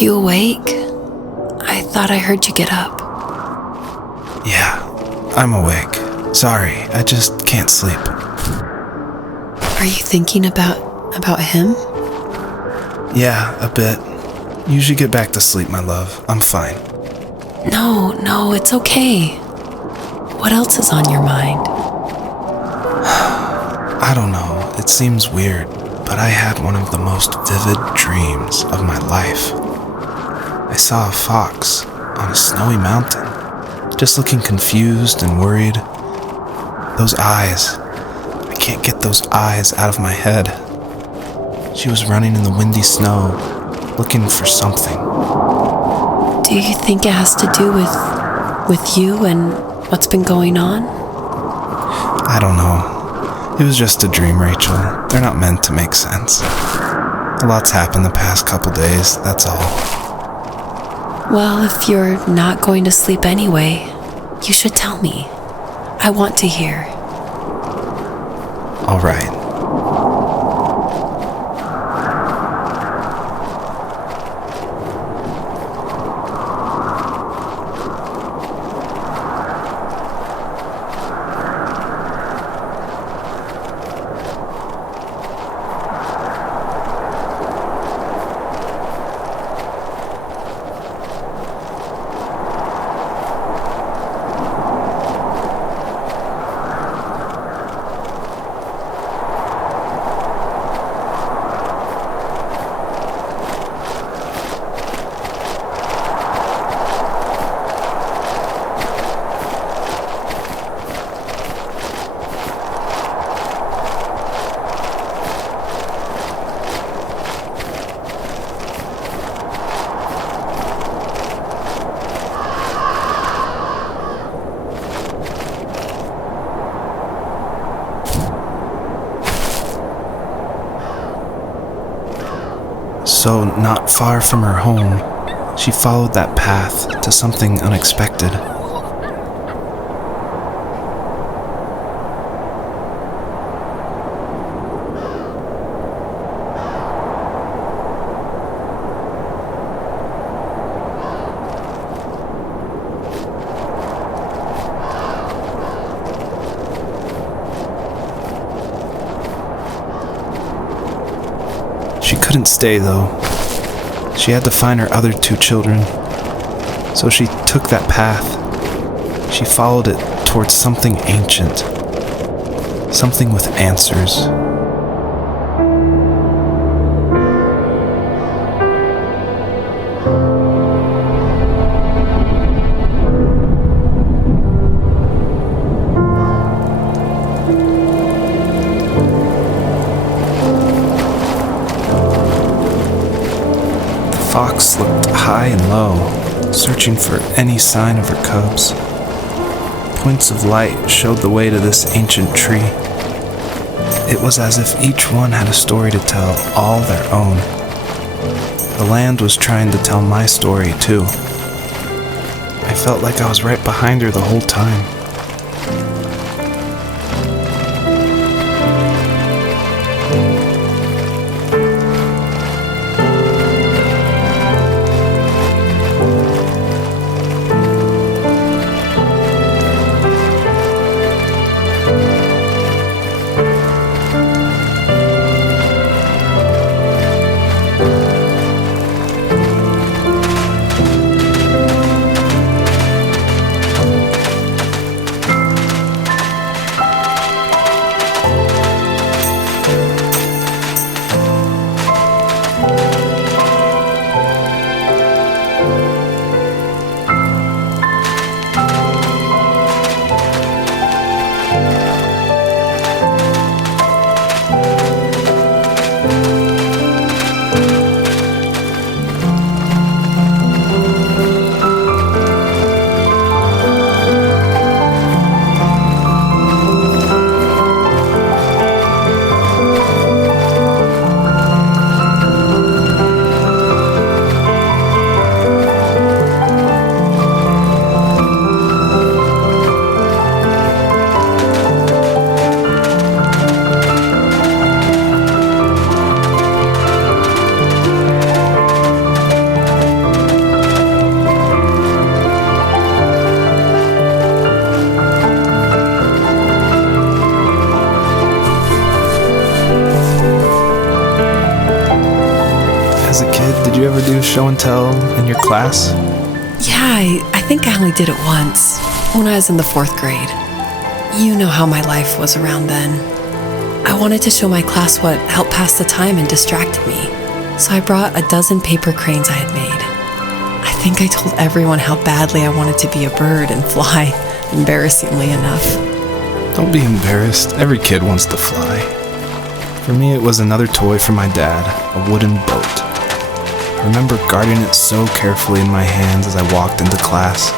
you awake? I thought I heard you get up. Yeah, I'm awake. Sorry, I just can't sleep. Are you thinking about him? Yeah, a bit. You should get back to sleep, my love. I'm fine. No, it's okay. What else is on your mind? I don't know. It seems weird, but I had one of the most vivid dreams of my life. I saw a fox on a snowy mountain, just looking confused and worried. Those eyes. I can't get those eyes out of my head. She was running in the windy snow, looking for something. Do you think it has to do with you and what's been going on? I don't know. It was just a dream, Rachel. They're not meant to make sense. A lot's happened the past couple days, that's all. Well, if you're not going to sleep anyway, you should tell me. I want to hear. All right. So, not far from her home, she followed that path to something unexpected. She couldn't stay, though. She had to find her other 2 children. So she took that path. She followed it towards something ancient. Something with answers. The fox looked high and low, searching for any sign of her cubs. Points of light showed the way to this ancient tree. It was as if each one had a story to tell, all their own. The land was trying to tell my story, too. I felt like I was right behind her the whole time. ever do show and tell in your class? Yeah, I think I only did it once, when I was in the 4th grade. You know how my life was around then. I wanted to show my class what helped pass the time and distracted me, so I brought a dozen paper cranes I had made. I think I told everyone how badly I wanted to be a bird and fly, embarrassingly enough. Don't be embarrassed. Every kid wants to fly. For me, it was another toy from my dad, a wooden boat. I remember guarding it so carefully in my hands as I walked into class.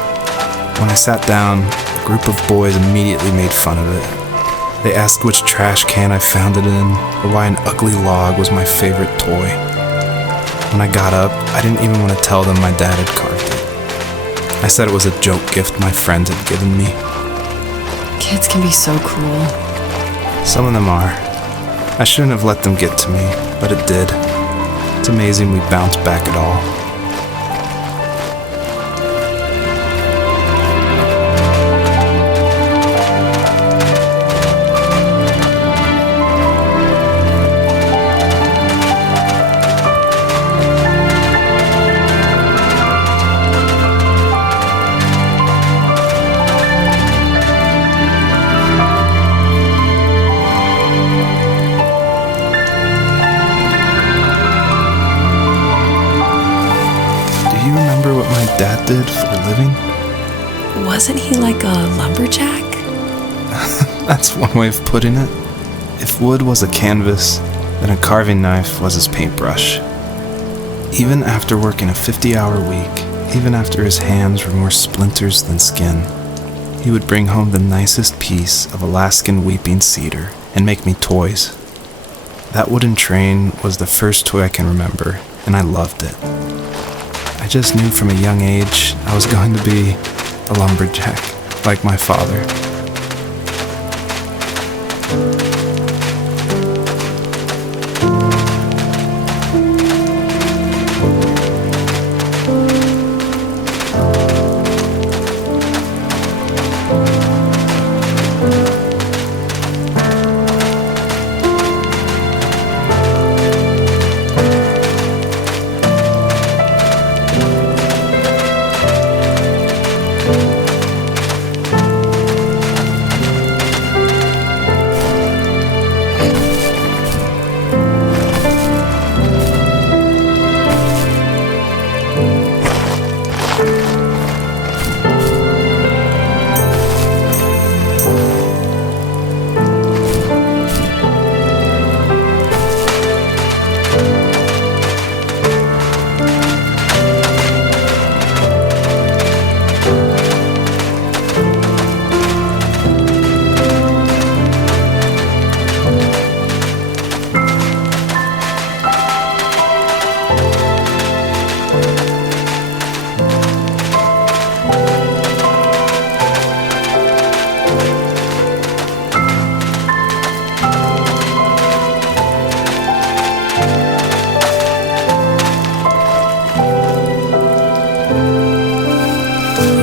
When I sat down, a group of boys immediately made fun of it. They asked which trash can I found it in, or why an ugly log was my favorite toy. When I got up, I didn't even want to tell them my dad had carved it. I said it was a joke gift my friends had given me. Kids can be so cruel. Some of them are. I shouldn't have let them get to me, but it did. It's amazing we bounced back at all. Dad did for a living? Wasn't he like a lumberjack? That's one way of putting it. If wood was a canvas, then a carving knife was his paintbrush. Even after working a 50-hour week, even after his hands were more splinters than skin, he would bring home the nicest piece of Alaskan weeping cedar and make me toys. That wooden train was the first toy I can remember, and I loved it. I just knew from a young age I was going to be a lumberjack, like my father.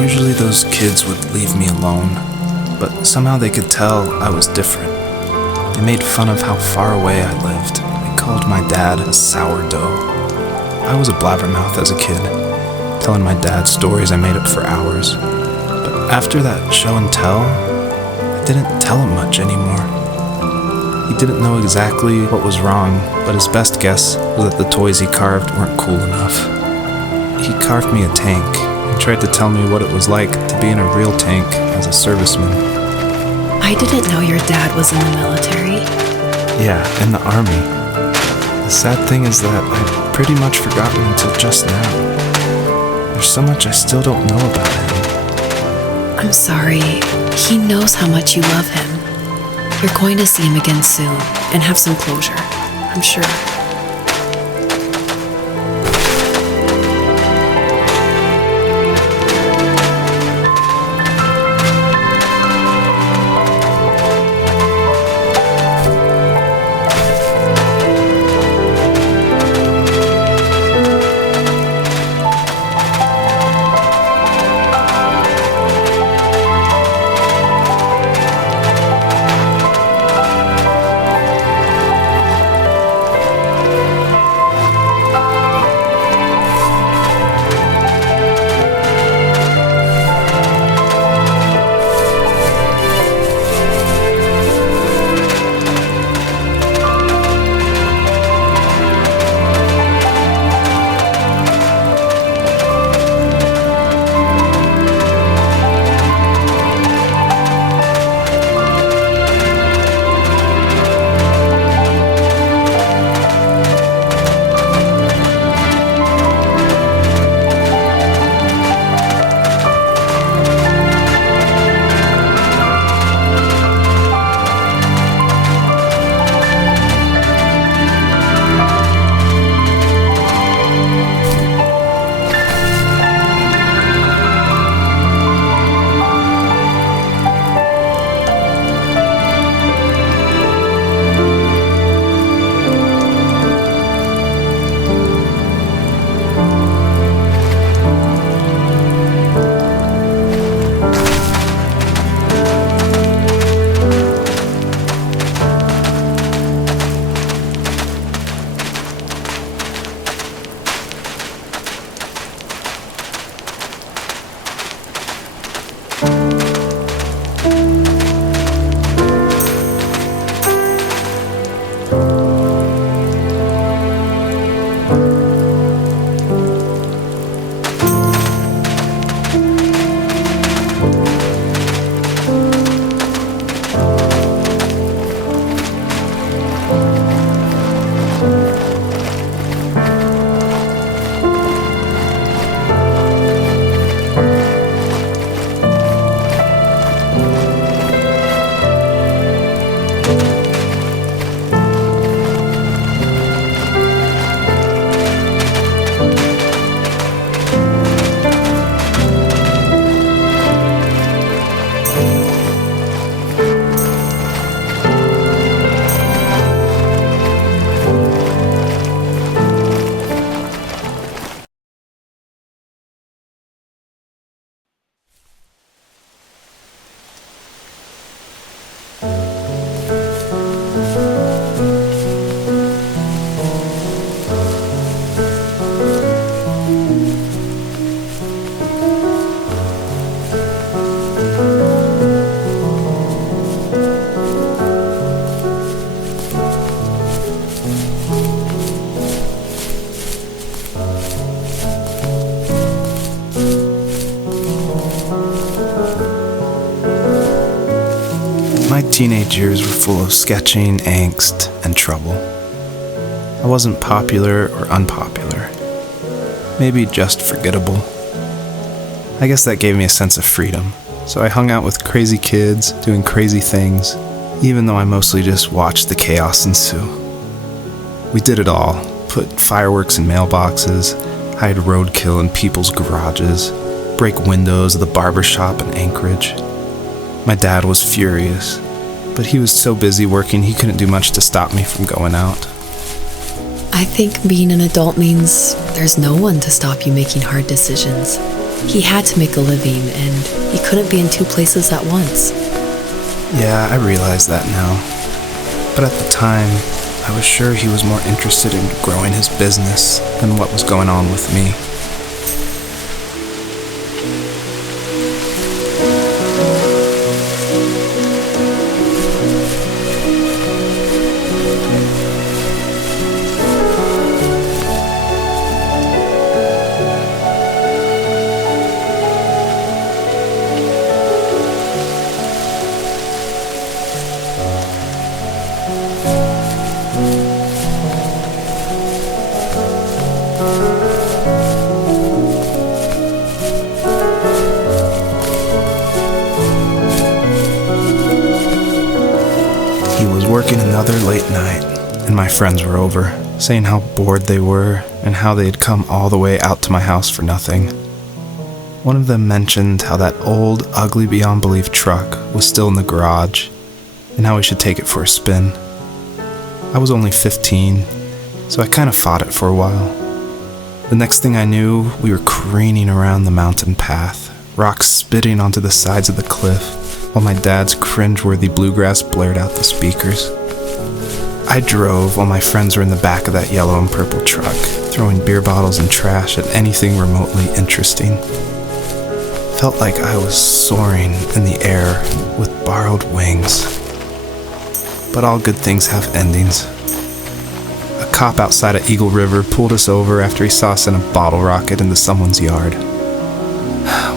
Usually those kids would leave me alone, but somehow they could tell I was different. They made fun of how far away I lived. They called my dad a sourdough. I was a blabbermouth as a kid, telling my dad stories I made up for hours. But after that show and tell, I didn't tell him much anymore. He didn't know exactly what was wrong, but his best guess was that the toys he carved weren't cool enough. He carved me a tank and tried to tell me what it was like to be in a real tank as a serviceman. I didn't know your dad was in the military. Yeah, in the army. The sad thing is that I've pretty much forgotten until just now. There's so much I still don't know about him. I'm sorry. He knows how much you love him. You're going to see him again soon and have some closure, I'm sure. My teenage years were full of sketching, angst, and trouble. I wasn't popular or unpopular. Maybe just forgettable. I guess that gave me a sense of freedom, so I hung out with crazy kids, doing crazy things, even though I mostly just watched the chaos ensue. We did it all. Put fireworks in mailboxes, hide roadkill in people's garages, break windows of the barber shop in Anchorage. My dad was furious, but he was so busy working he couldn't do much to stop me from going out. I think being an adult means there's no one to stop you making hard decisions. He had to make a living, and he couldn't be in two places at once. Yeah, I realize that now. But at the time, I was sure he was more interested in growing his business than what was going on with me. Working another late night, and my friends were over, saying how bored they were and how they had come all the way out to my house for nothing. One of them mentioned how that old, ugly beyond belief truck was still in the garage, and how we should take it for a spin. I was only 15, so I kind of fought it for a while. The next thing I knew, we were careening around the mountain path, rocks spitting onto the sides of the cliff, while my dad's cringeworthy bluegrass blared out the speakers. I drove while my friends were in the back of that yellow and purple truck, throwing beer bottles and trash at anything remotely interesting. Felt like I was soaring in the air with borrowed wings. But all good things have endings. A cop outside of Eagle River pulled us over after he saw us in a bottle rocket into someone's yard.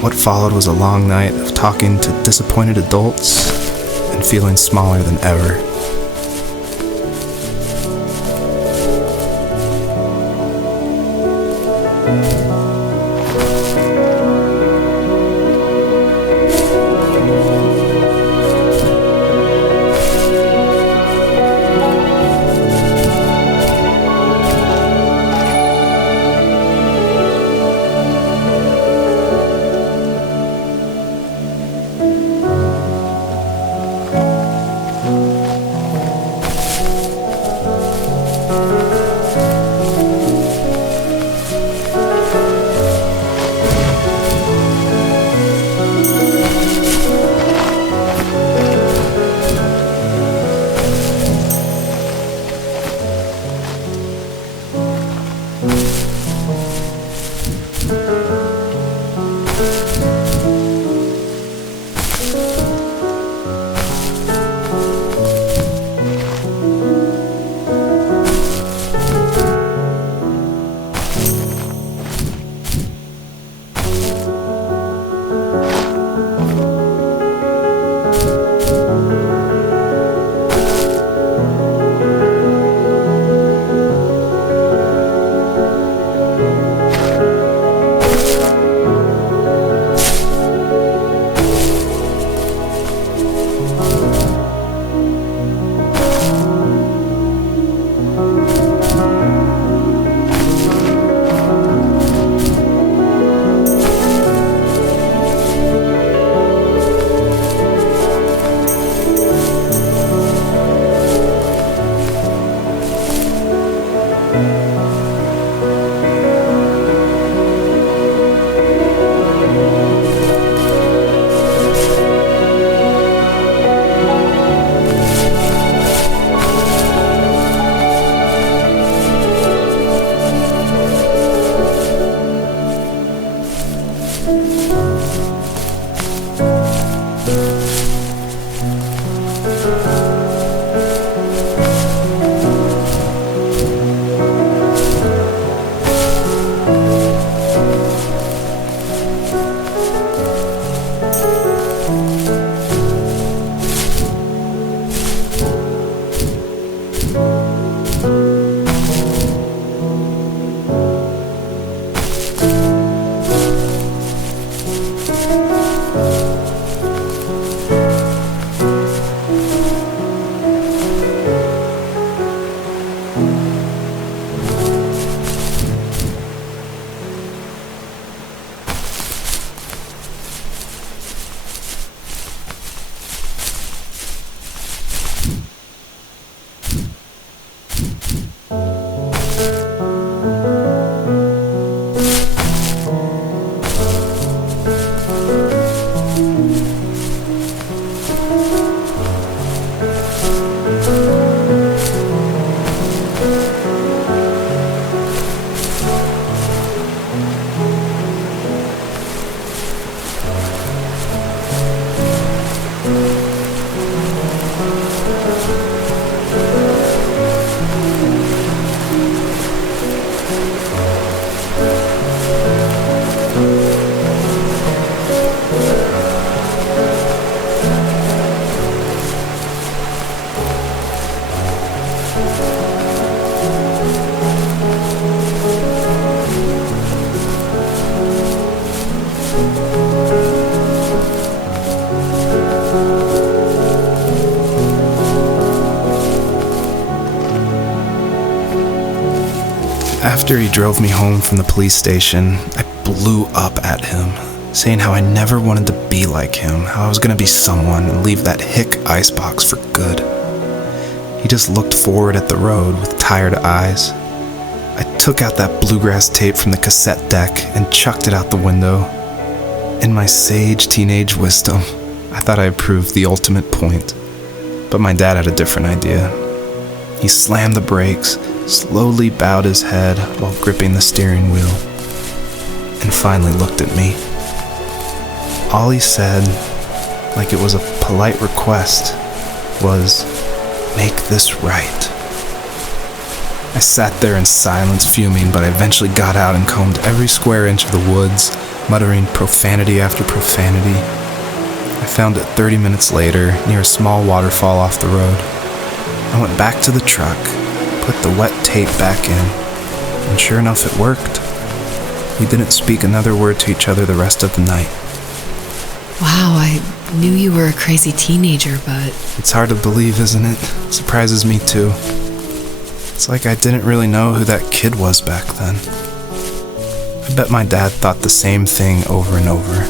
What followed was a long night of talking to disappointed adults and feeling smaller than ever. After he drove me home from the police station, I blew up at him, saying how I never wanted to be like him, how I was going to be someone and leave that hick icebox for good. He just looked forward at the road with tired eyes. I took out that bluegrass tape from the cassette deck and chucked it out the window. In my sage teenage wisdom, I thought I proved the ultimate point. But my dad had a different idea. He slammed the brakes, slowly bowed his head while gripping the steering wheel, and finally looked at me. All he said, like it was a polite request, was, "Make this right." I sat there in silence, fuming, but I eventually got out and combed every square inch of the woods, muttering profanity after profanity. I found it 30 minutes later, near a small waterfall off the road. I went back to the truck, put the wet tape back in, and sure enough, it worked. We didn't speak another word to each other the rest of the night. Wow, I knew you were a crazy teenager, but... It's hard to believe, isn't it? It surprises me too. It's like I didn't really know who that kid was back then. I bet my dad thought the same thing over and over.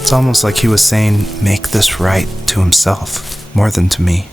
It's almost like he was saying, "Make this right," to himself, more than to me.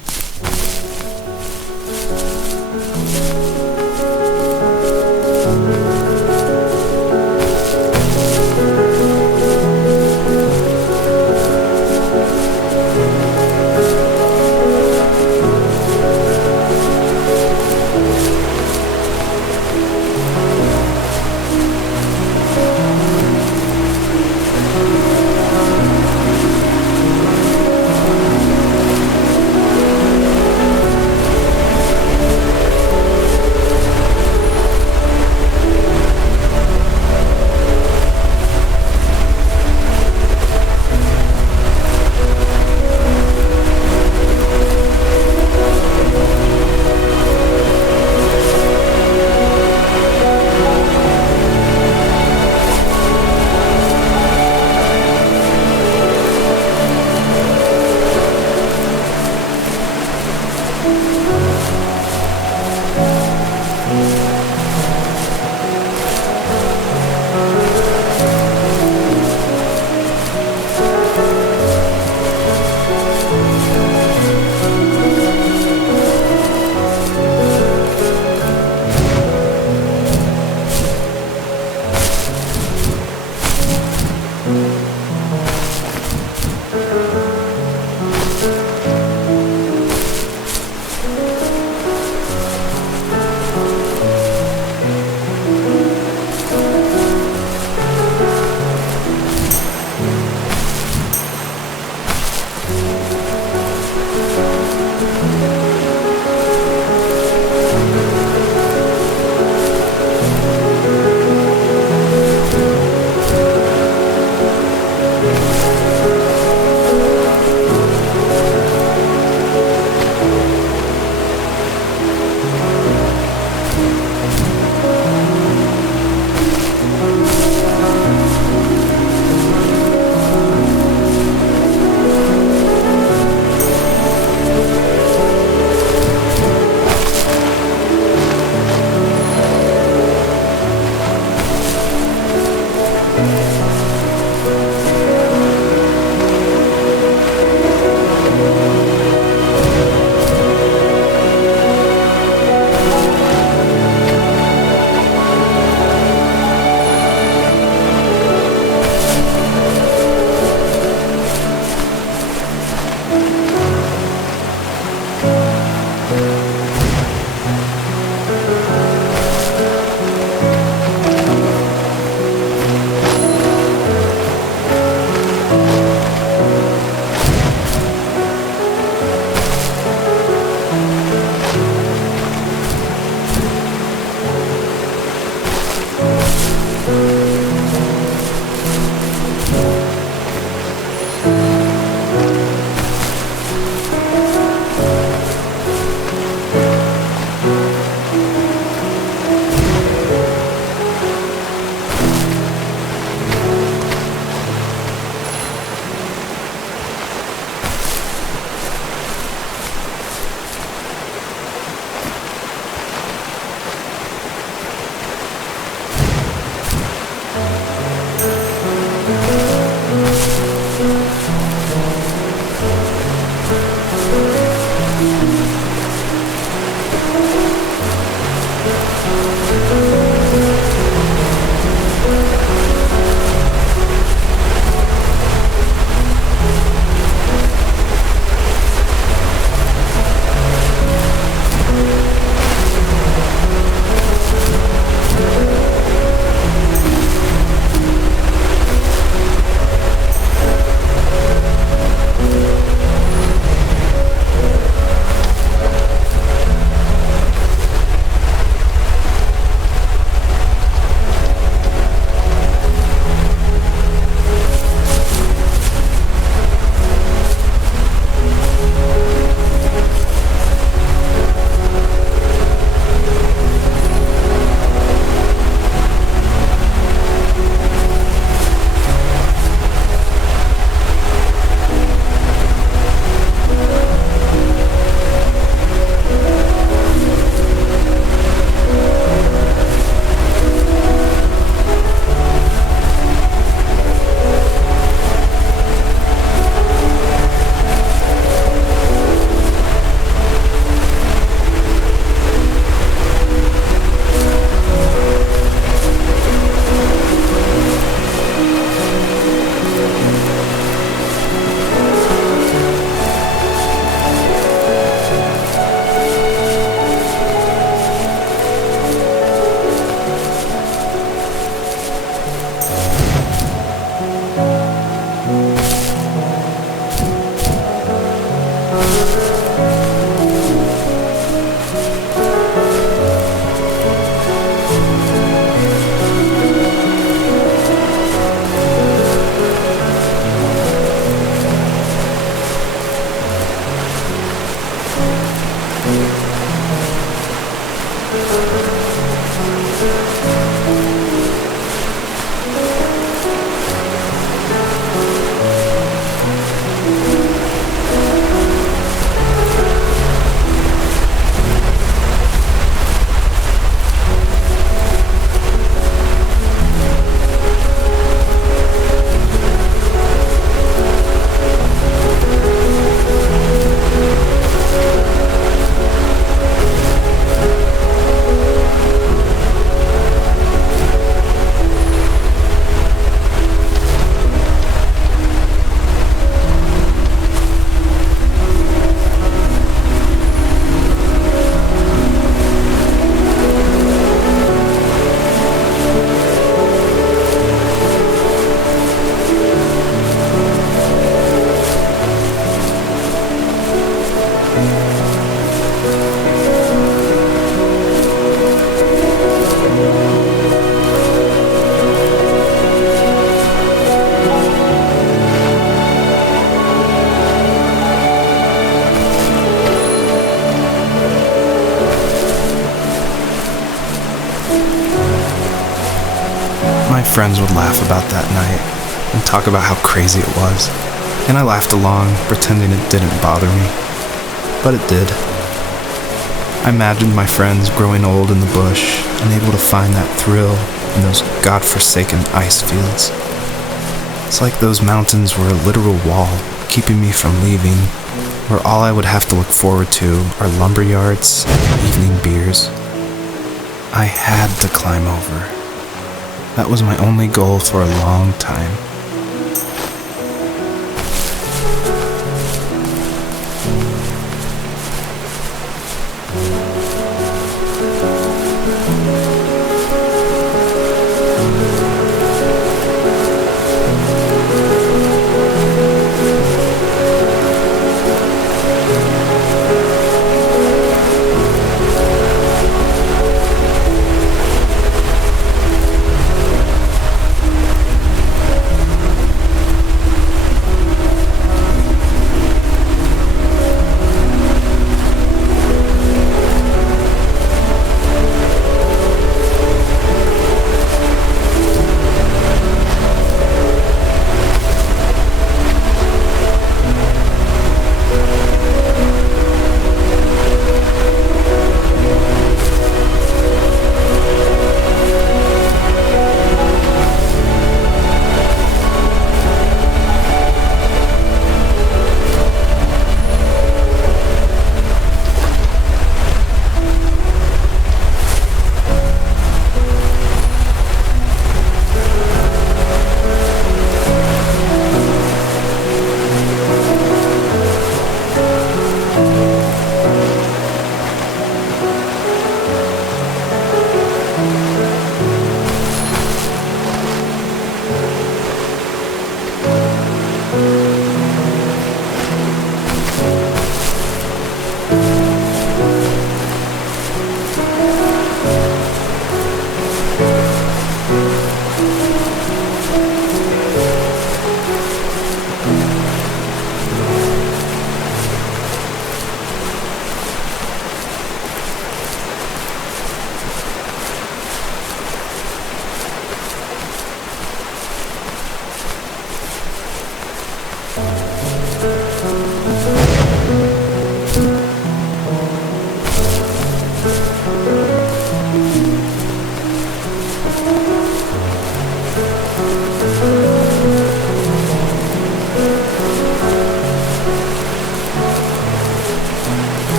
friends would laugh about that night and talk about how crazy it was, and I laughed along, pretending it didn't bother me. But it did. I imagined my friends growing old in the bush, unable to find that thrill in those godforsaken ice fields. It's like those mountains were a literal wall, keeping me from leaving, where all I would have to look forward to are lumber yards and evening beers. I had to climb over. That was my only goal for a long time.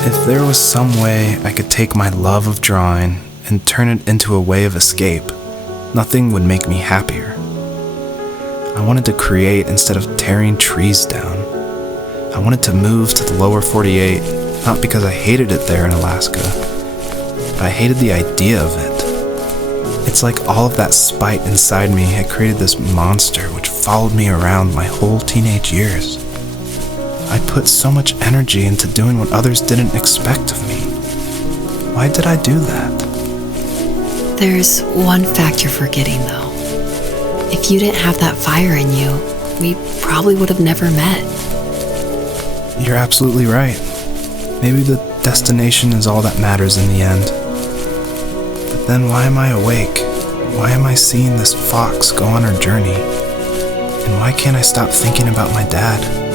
If there was some way I could take my love of drawing and turn it into a way of escape, nothing would make me happier. I wanted to create instead of tearing trees down. I wanted to move to the lower 48, not because I hated it there in Alaska, but I hated the idea of it. It's like all of that spite inside me had created this monster which followed me around my whole teenage years. I put so much energy into doing what others didn't expect of me. Why did I do that? There's one fact you're forgetting, though. If you didn't have that fire in you, we probably would have never met. You're absolutely right. Maybe the destination is all that matters in the end. But then why am I awake? Why am I seeing this fox go on her journey? And why can't I stop thinking about my dad?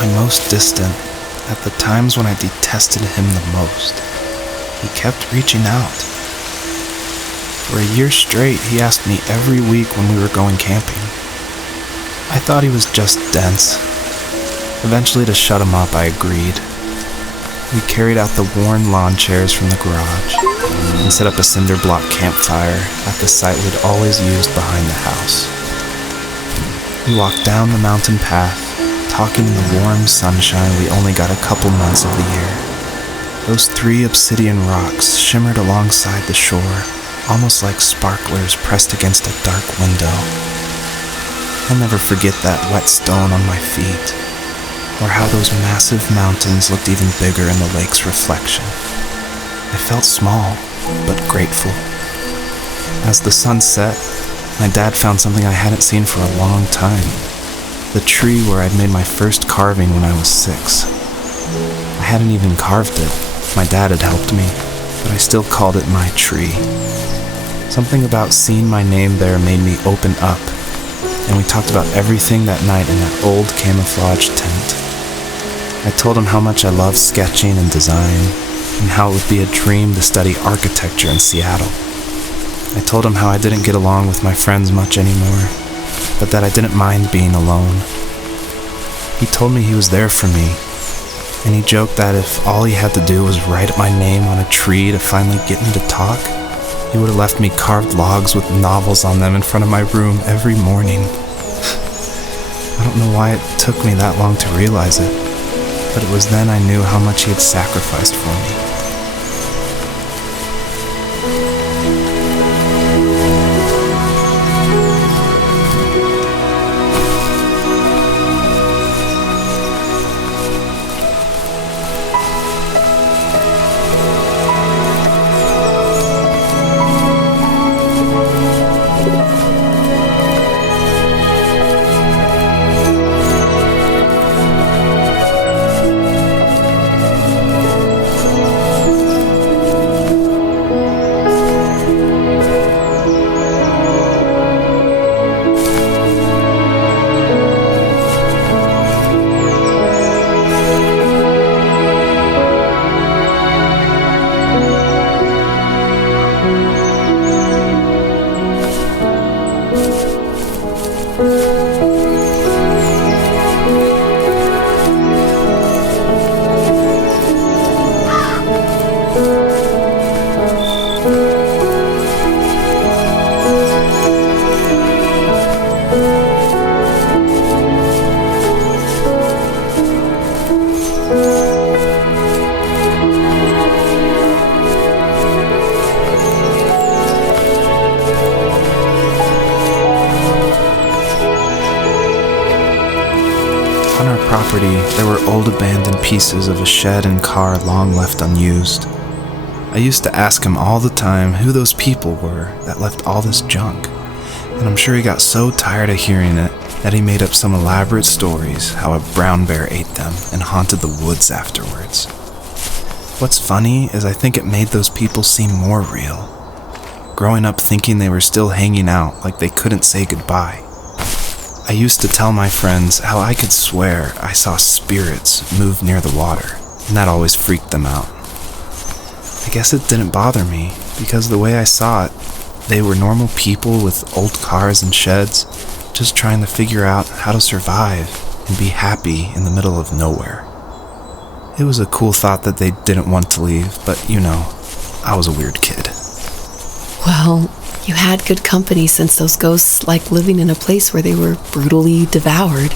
my most distant, at the times when I detested him the most, he kept reaching out. For a year straight, he asked me every week when we were going camping. I thought he was just dense. Eventually, to shut him up, I agreed. We carried out the worn lawn chairs from the garage and set up a cinder block campfire at the site we'd always used behind the house. We walked down the mountain path, talking in the warm sunshine we only got a couple months of the year. Those 3 obsidian rocks shimmered alongside the shore, almost like sparklers pressed against a dark window. I'll never forget that wet stone on my feet, or how those massive mountains looked even bigger in the lake's reflection. I felt small, but grateful. As the sun set, my dad found something I hadn't seen for a long time. The tree where I'd made my first carving when I was 6. I hadn't even carved it. My dad had helped me, but I still called it my tree. Something about seeing my name there made me open up, and we talked about everything that night in that old camouflage tent. I told him how much I loved sketching and design, and how it would be a dream to study architecture in Seattle. I told him how I didn't get along with my friends much anymore, but that I didn't mind being alone. He told me he was there for me, and he joked that if all he had to do was write my name on a tree to finally get me to talk, he would have left me carved logs with novels on them in front of my room every morning. I don't know why it took me that long to realize it, but it was then I knew how much he had sacrificed for me. On our property, there were old abandoned pieces of a shed and car long left unused. I used to ask him all the time who those people were that left all this junk, and I'm sure he got so tired of hearing it that he made up some elaborate stories how a brown bear ate them and haunted the woods afterwards. What's funny is I think it made those people seem more real. Growing up thinking they were still hanging out like they couldn't say goodbye. I used to tell my friends how I could swear I saw spirits move near the water, and that always freaked them out. I guess it didn't bother me, because the way I saw it, they were normal people with old cars and sheds, just trying to figure out how to survive and be happy in the middle of nowhere. It was a cool thought that they didn't want to leave, but you know, I was a weird kid. Well, you had good company since those ghosts liked living in a place where they were brutally devoured.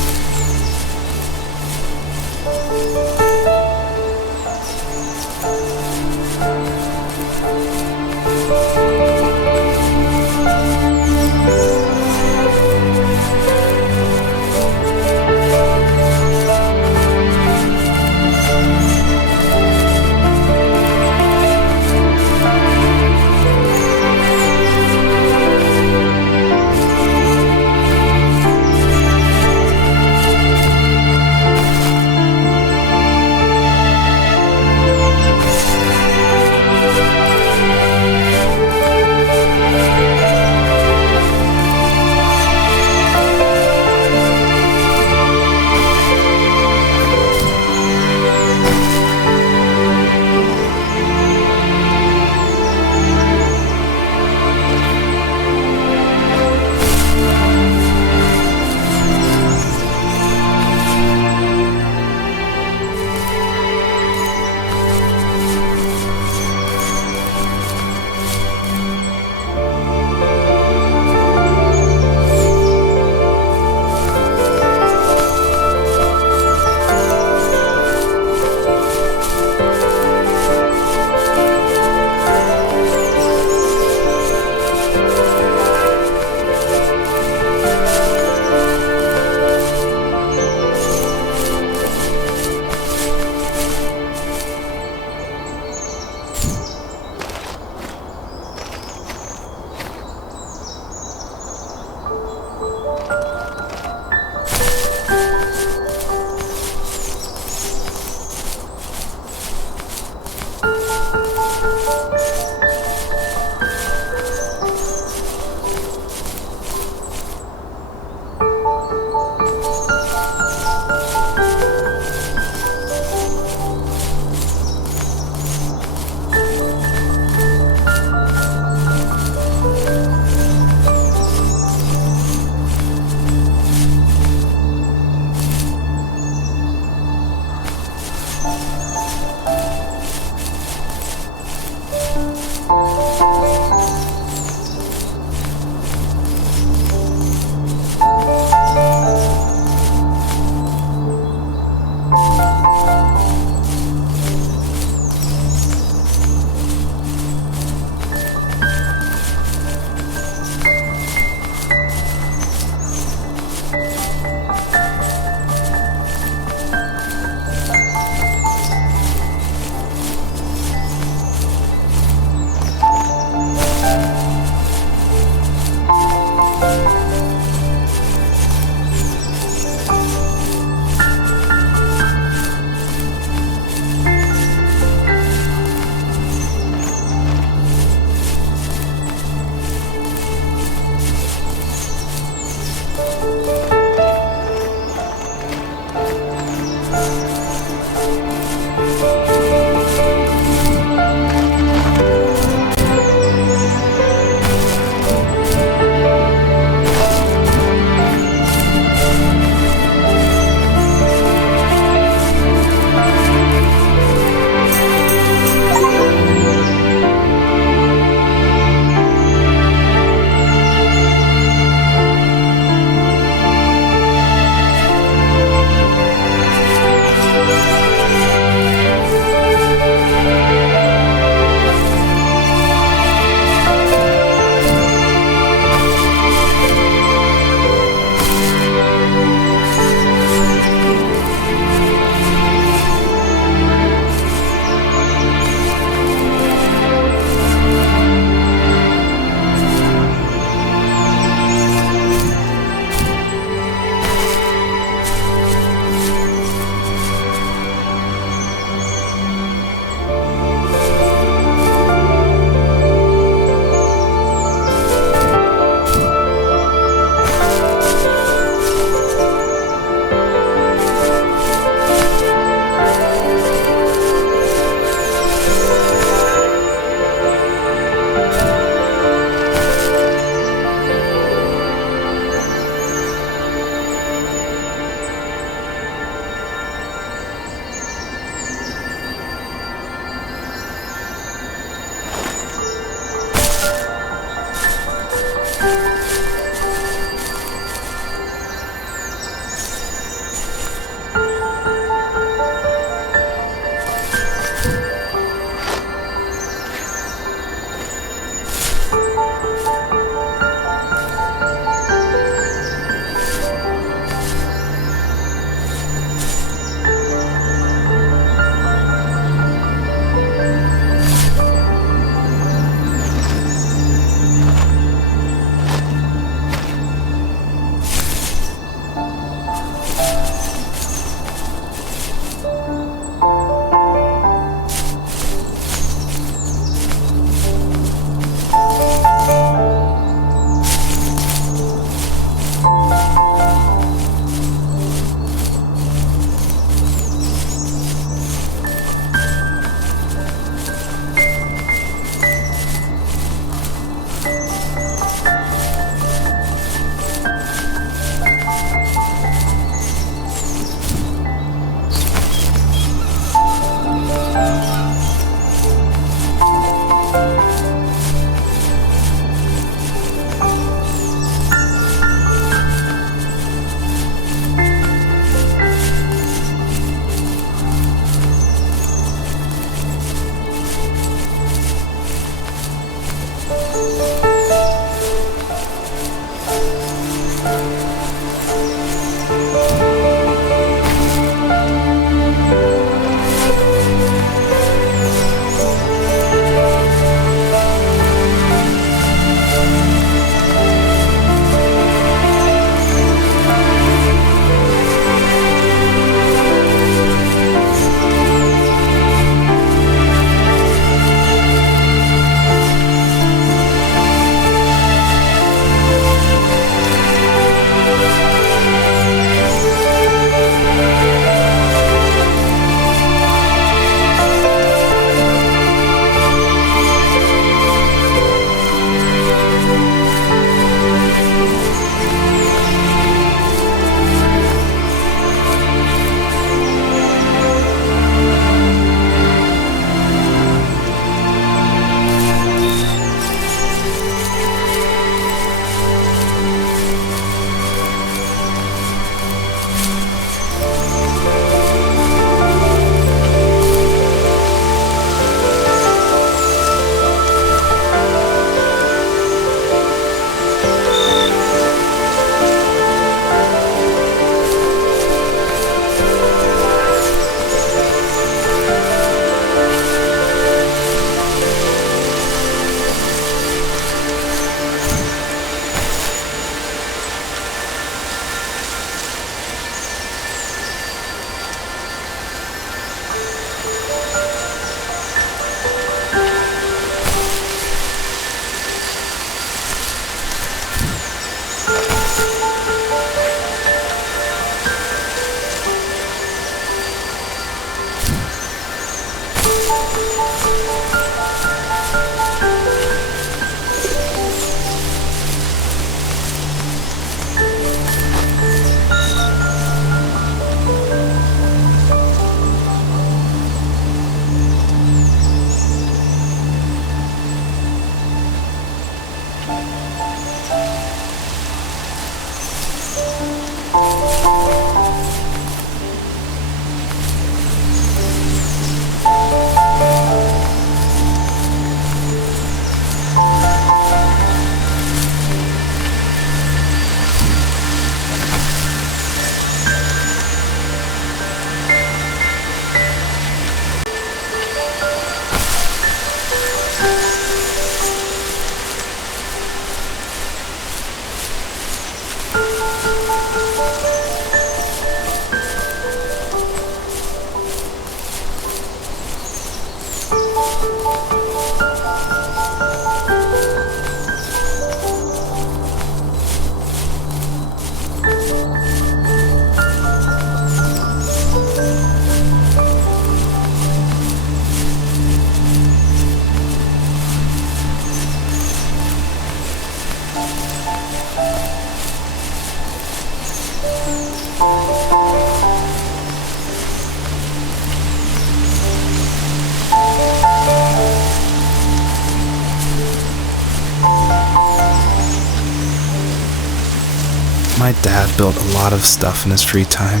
Dad built a lot of stuff in his free time.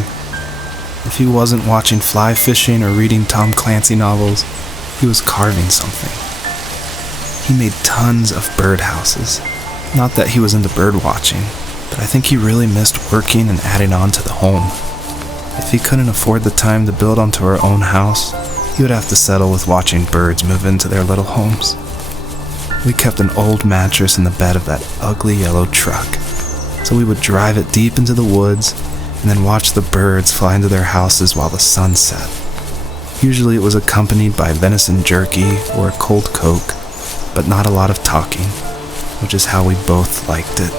If he wasn't watching fly fishing or reading Tom Clancy novels, he was carving something. He made tons of birdhouses. Not that he was into bird watching, but I think he really missed working and adding on to the home. If he couldn't afford the time to build onto our own house, he would have to settle with watching birds move into their little homes. We kept an old mattress in the bed of that ugly yellow truck, so we would drive it deep into the woods and then watch the birds fly into their houses while the sun set. Usually it was accompanied by venison jerky or a cold Coke, but not a lot of talking, which is how we both liked it.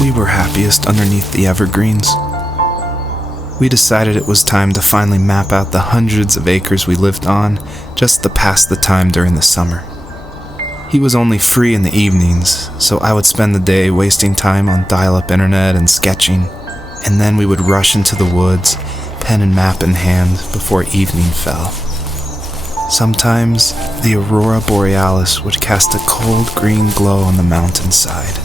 We were happiest underneath the evergreens. We decided it was time to finally map out the hundreds of acres we lived on just to pass the time during the summer. He was only free in the evenings, so I would spend the day wasting time on dial-up internet and sketching, and then we would rush into the woods, pen and map in hand, before evening fell. Sometimes, the aurora borealis would cast a cold green glow on the mountainside,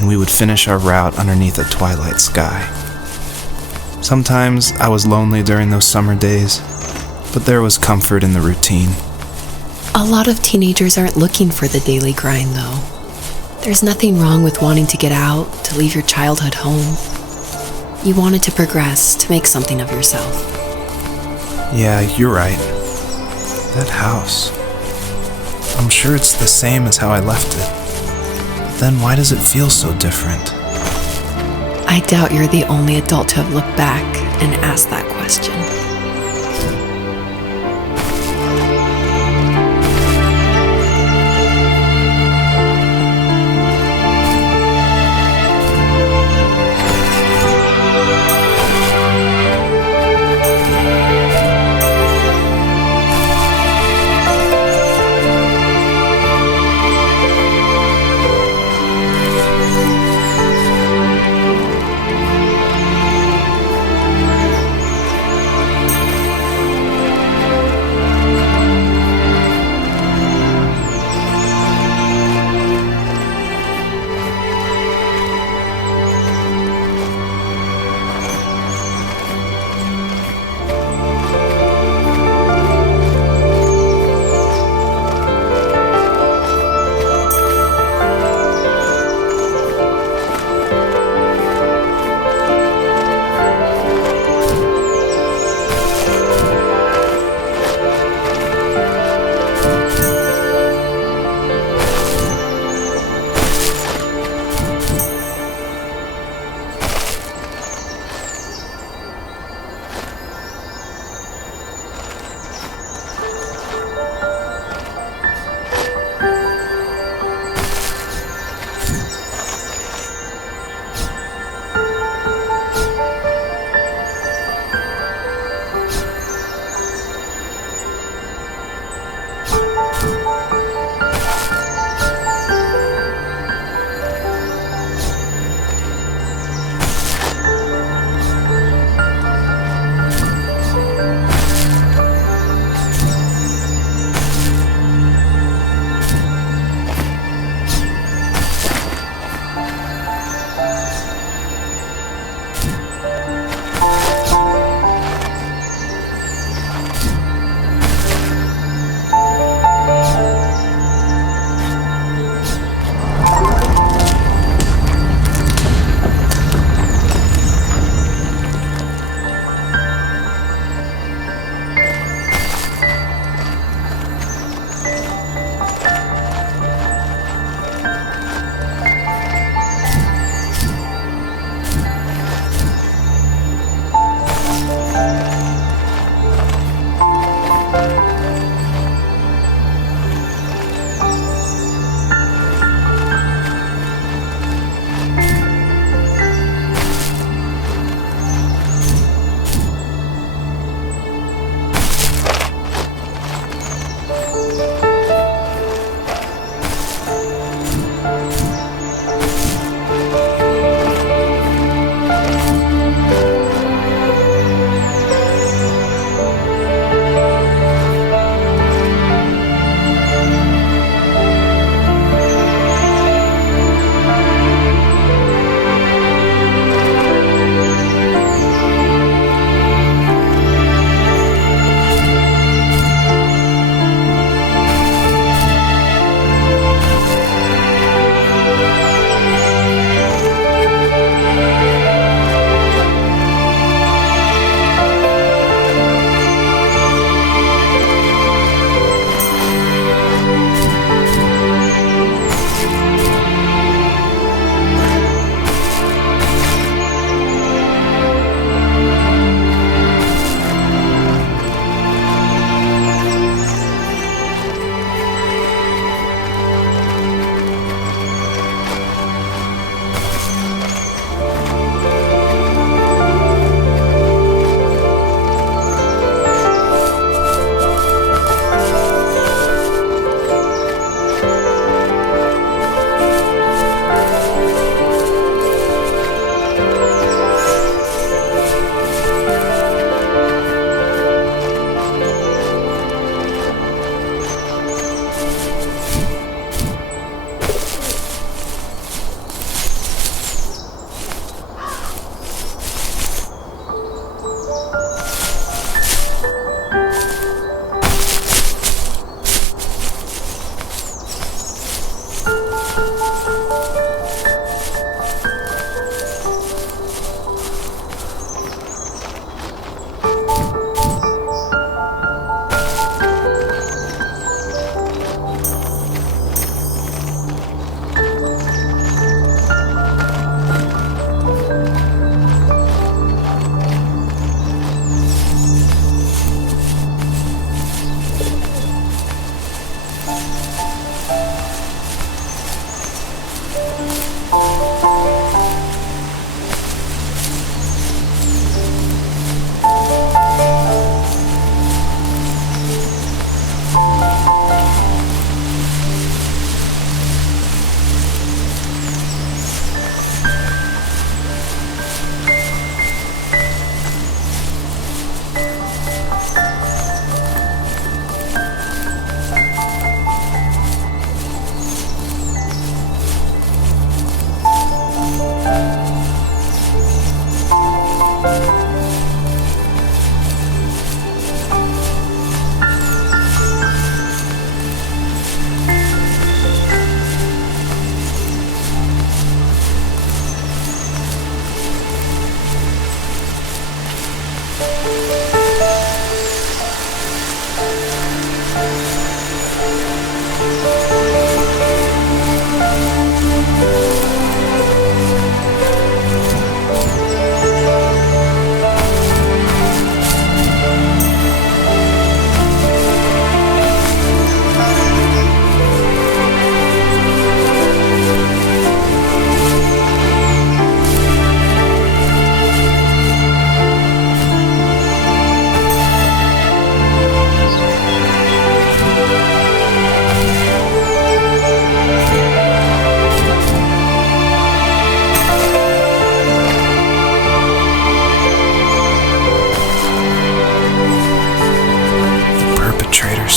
and we would finish our route underneath a twilight sky. Sometimes I was lonely during those summer days, but there was comfort in the routine. A lot of teenagers aren't looking for the daily grind, though. There's nothing wrong with wanting to get out, to leave your childhood home. You wanted to progress, to make something of yourself. Yeah, you're right. That house. I'm sure it's the same as how I left it. Then why does it feel so different? I doubt you're the only adult to have looked back and asked that question.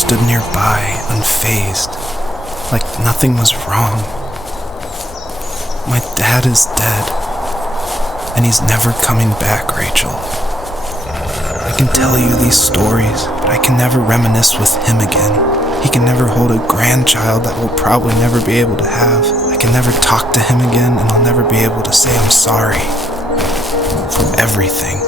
stood nearby, unfazed, like nothing was wrong. My dad is dead, and he's never coming back, Rachel. I can tell you these stories, but I can never reminisce with him again. He can never hold a grandchild that we'll probably never be able to have. I can never talk to him again, and I'll never be able to say I'm sorry for everything.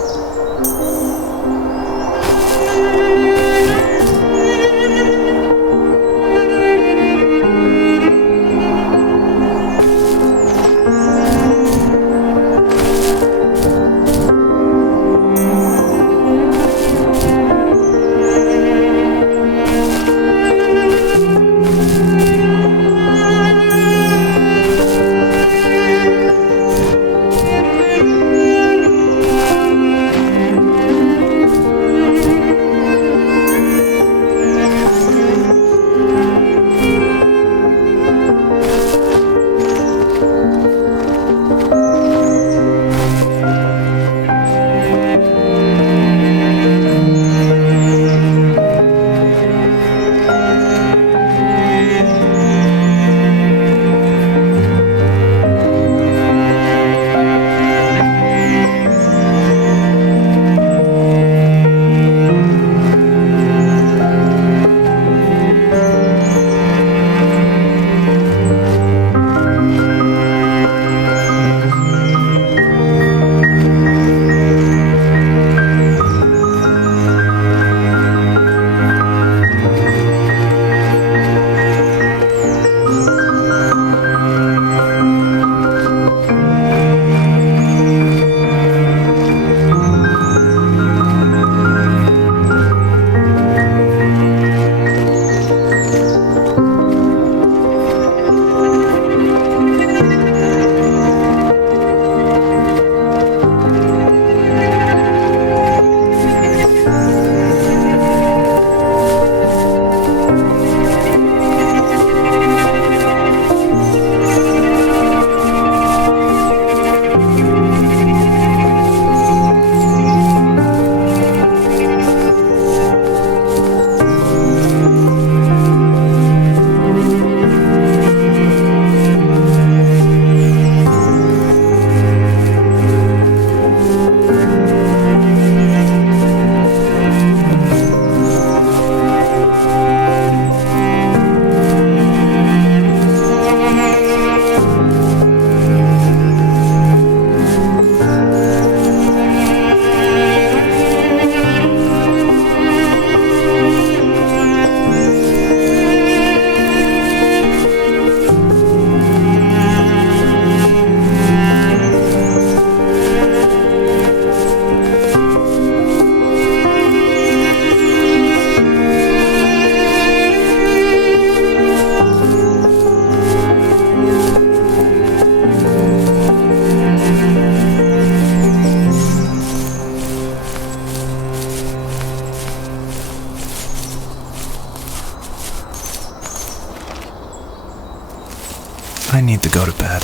I need to go to bed.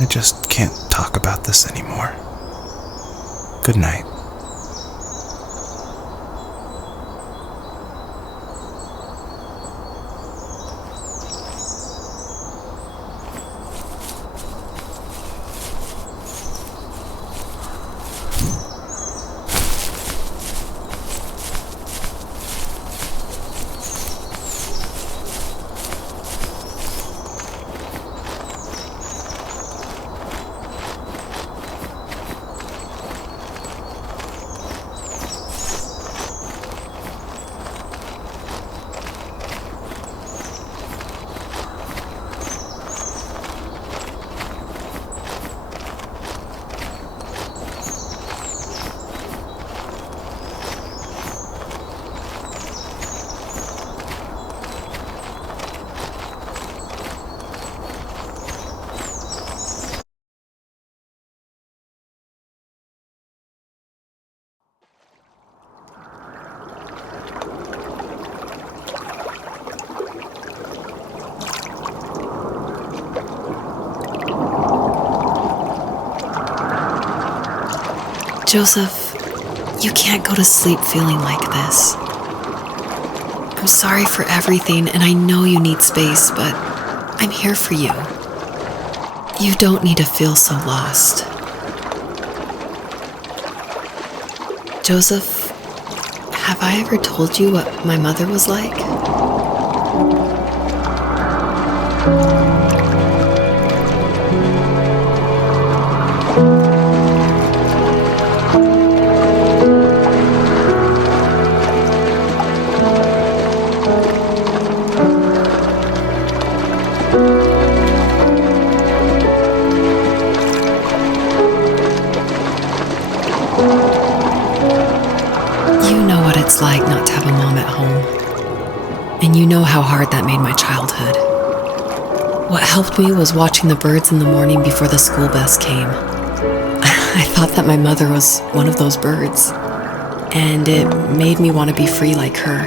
I just can't talk about this anymore. Good night. Joseph, you can't go to sleep feeling like this. I'm sorry for everything, and I know you need space, but I'm here for you. You don't need to feel so lost. Joseph, have I ever told you what my mother was like? It's like not to have a mom at home. And you know how hard that made my childhood. What helped me was watching the birds in the morning before the school bus came. I thought that my mother was one of those birds, and it made me want to be free like her.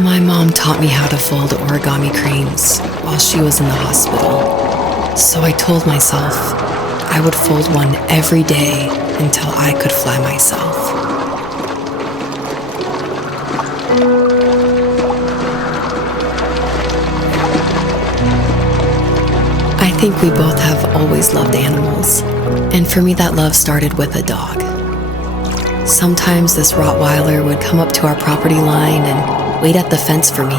My mom taught me how to fold origami cranes while she was in the hospital. So I told myself I would fold one every day until I could fly myself. I think we both have always loved animals, and for me that love started with a dog. Sometimes this Rottweiler would come up to our property line and wait at the fence for me,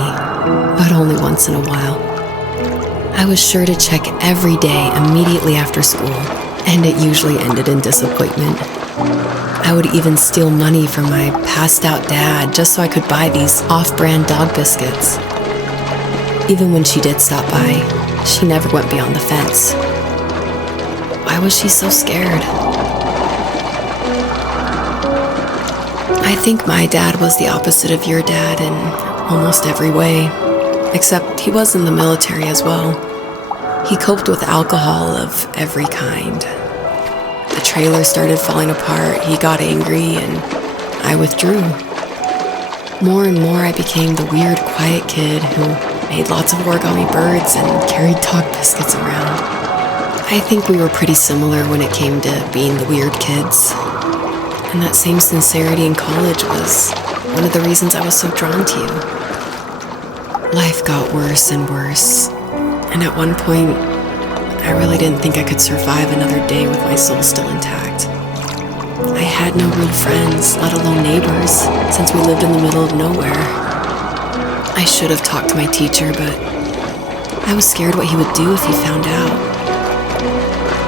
but only once in a while. I was sure to check every day immediately after school, and it usually ended in disappointment. I would even steal money from my passed-out dad just so I could buy these off-brand dog biscuits. Even when she did stop by, she never went beyond the fence. Why was she so scared? I think my dad was the opposite of your dad in almost every way, except he was in the military as well. He coped with alcohol of every kind. The trailer started falling apart, he got angry, and I withdrew. More and more I became the weird, quiet kid who made lots of origami birds and carried dog biscuits around. I think we were pretty similar when it came to being the weird kids. And that same sincerity in college was one of the reasons I was so drawn to you. Life got worse and worse, and at one point, I really didn't think I could survive another day with my soul still intact. I had no real friends, let alone neighbors, since we lived in the middle of nowhere. I should have talked to my teacher, but I was scared what he would do if he found out.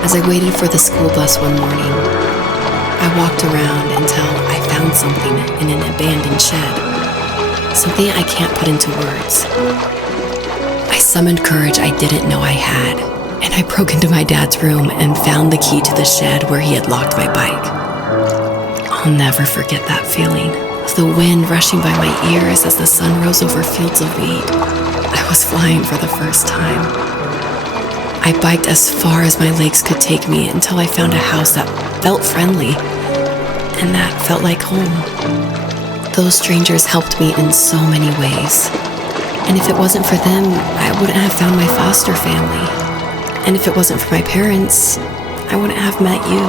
As I waited for the school bus one morning, I walked around until I found something in an abandoned shed. Something I can't put into words. I summoned courage I didn't know I had, and I broke into my dad's room and found the key to the shed where he had locked my bike. I'll never forget that feeling, of the wind rushing by my ears as the sun rose over fields of wheat. I was flying for the first time. I biked as far as my legs could take me until I found a house that felt friendly, and that felt like home. Those strangers helped me in so many ways. And if it wasn't for them, I wouldn't have found my foster family. And if it wasn't for my parents, I wouldn't have met you.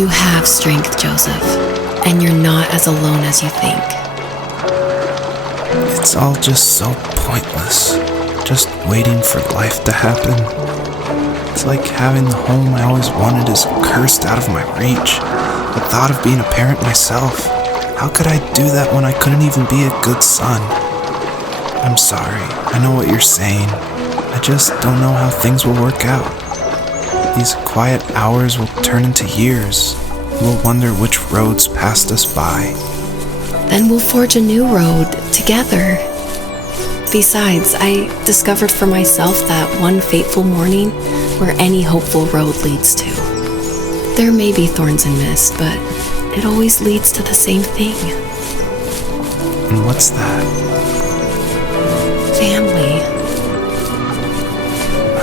You have strength, Joseph, and you're not as alone as you think. It's all just so pointless, just waiting for life to happen. It's like having the home I always wanted is cursed out of my reach. The thought of being a parent myself, how could I do that when I couldn't even be a good son? I'm sorry, I know what you're saying. I just don't know how things will work out. These quiet hours will turn into years. We'll wonder which roads passed us by. Then we'll forge a new road together. Besides, I discovered for myself that one fateful morning where any hopeful road leads to. There may be thorns and mist, but it always leads to the same thing. And what's that? Family.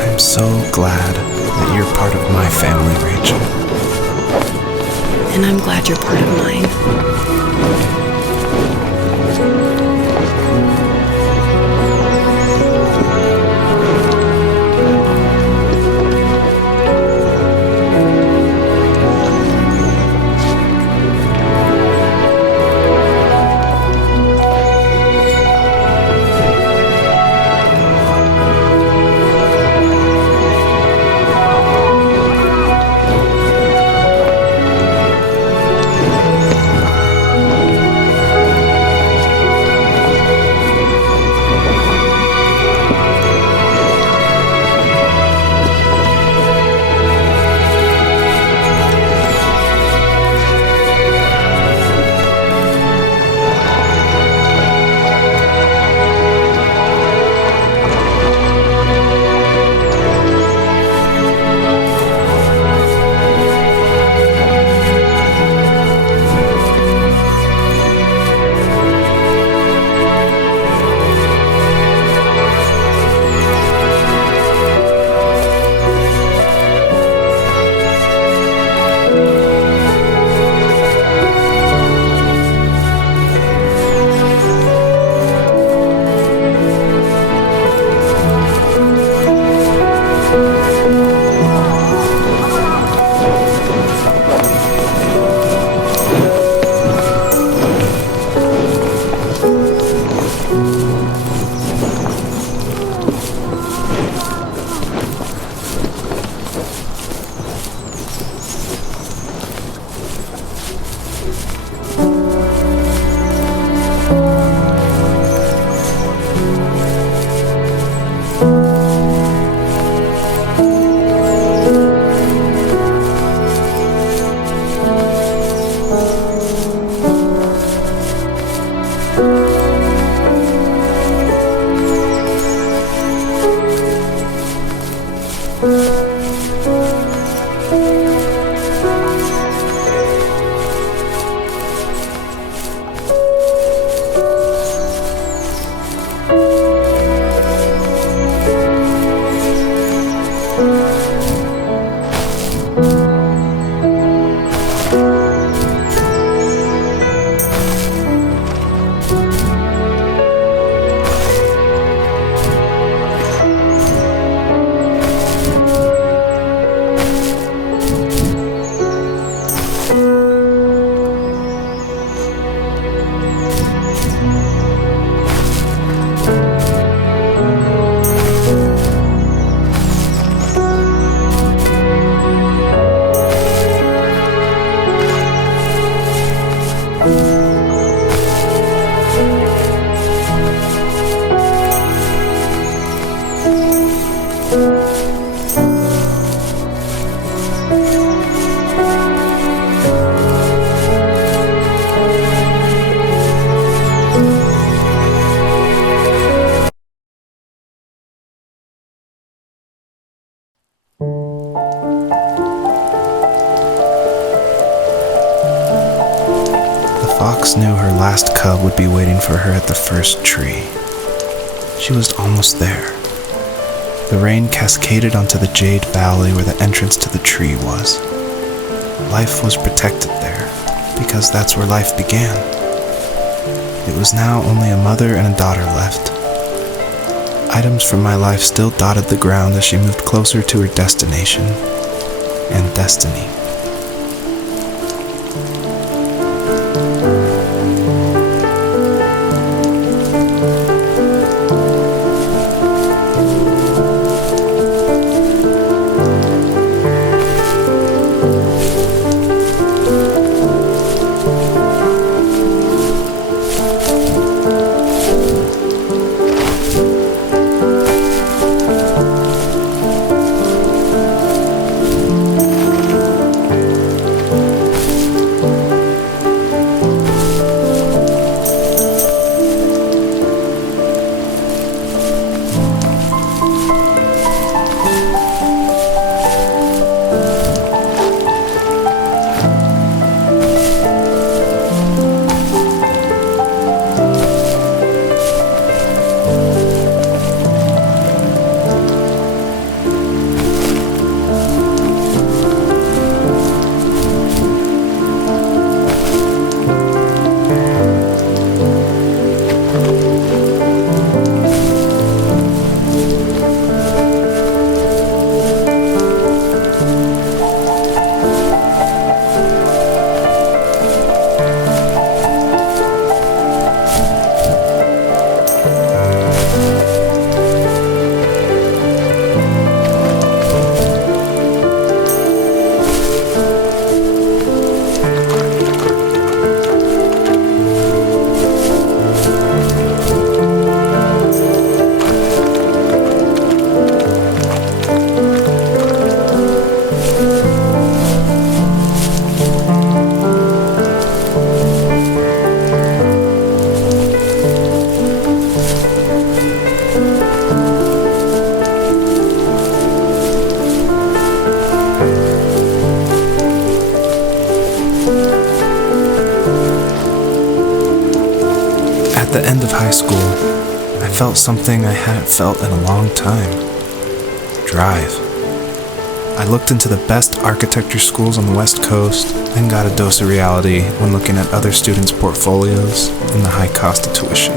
I'm so glad that you're part of my family, Rachel. And I'm glad you're part of mine. fox knew her last cub would be waiting for her at the first tree. She was almost there. The rain cascaded onto the jade valley where the entrance to the tree was. Life was protected there, because that's where life began. It was now only a mother and a daughter left. Items from my life still dotted the ground as she moved closer to her destination and destiny. At the end of high school, I felt something I hadn't felt in a long time. Drive. I looked into the best architecture schools on the West Coast, then got a dose of reality when looking at other students' portfolios and the high cost of tuition.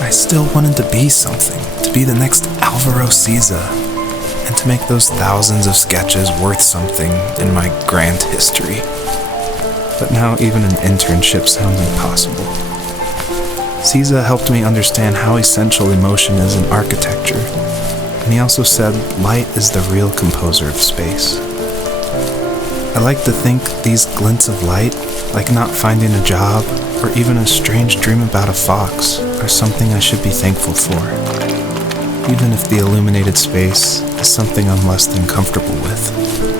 I still wanted to be something, to be the next Alvaro Siza, and to make those thousands of sketches worth something in my grand history. But now even an internship sounds impossible. Siza helped me understand how essential emotion is in architecture, and he also said light is the real composer of space. I like to think these glints of light, like not finding a job or even a strange dream about a fox, are something I should be thankful for, even if the illuminated space is something I'm less than comfortable with.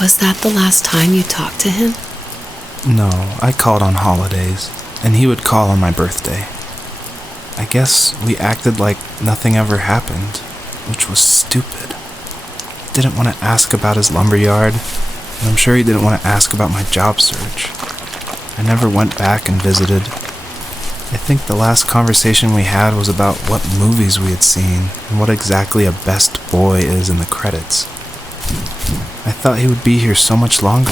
Was that the last time you talked to him? No, I called on holidays, and he would call on my birthday. I guess we acted like nothing ever happened, which was stupid. Didn't want to ask about his lumberyard, and I'm sure he didn't want to ask about my job search. I never went back and visited. I think the last conversation we had was about what movies we had seen and what exactly a best boy is in the credits. I thought he would be here so much longer.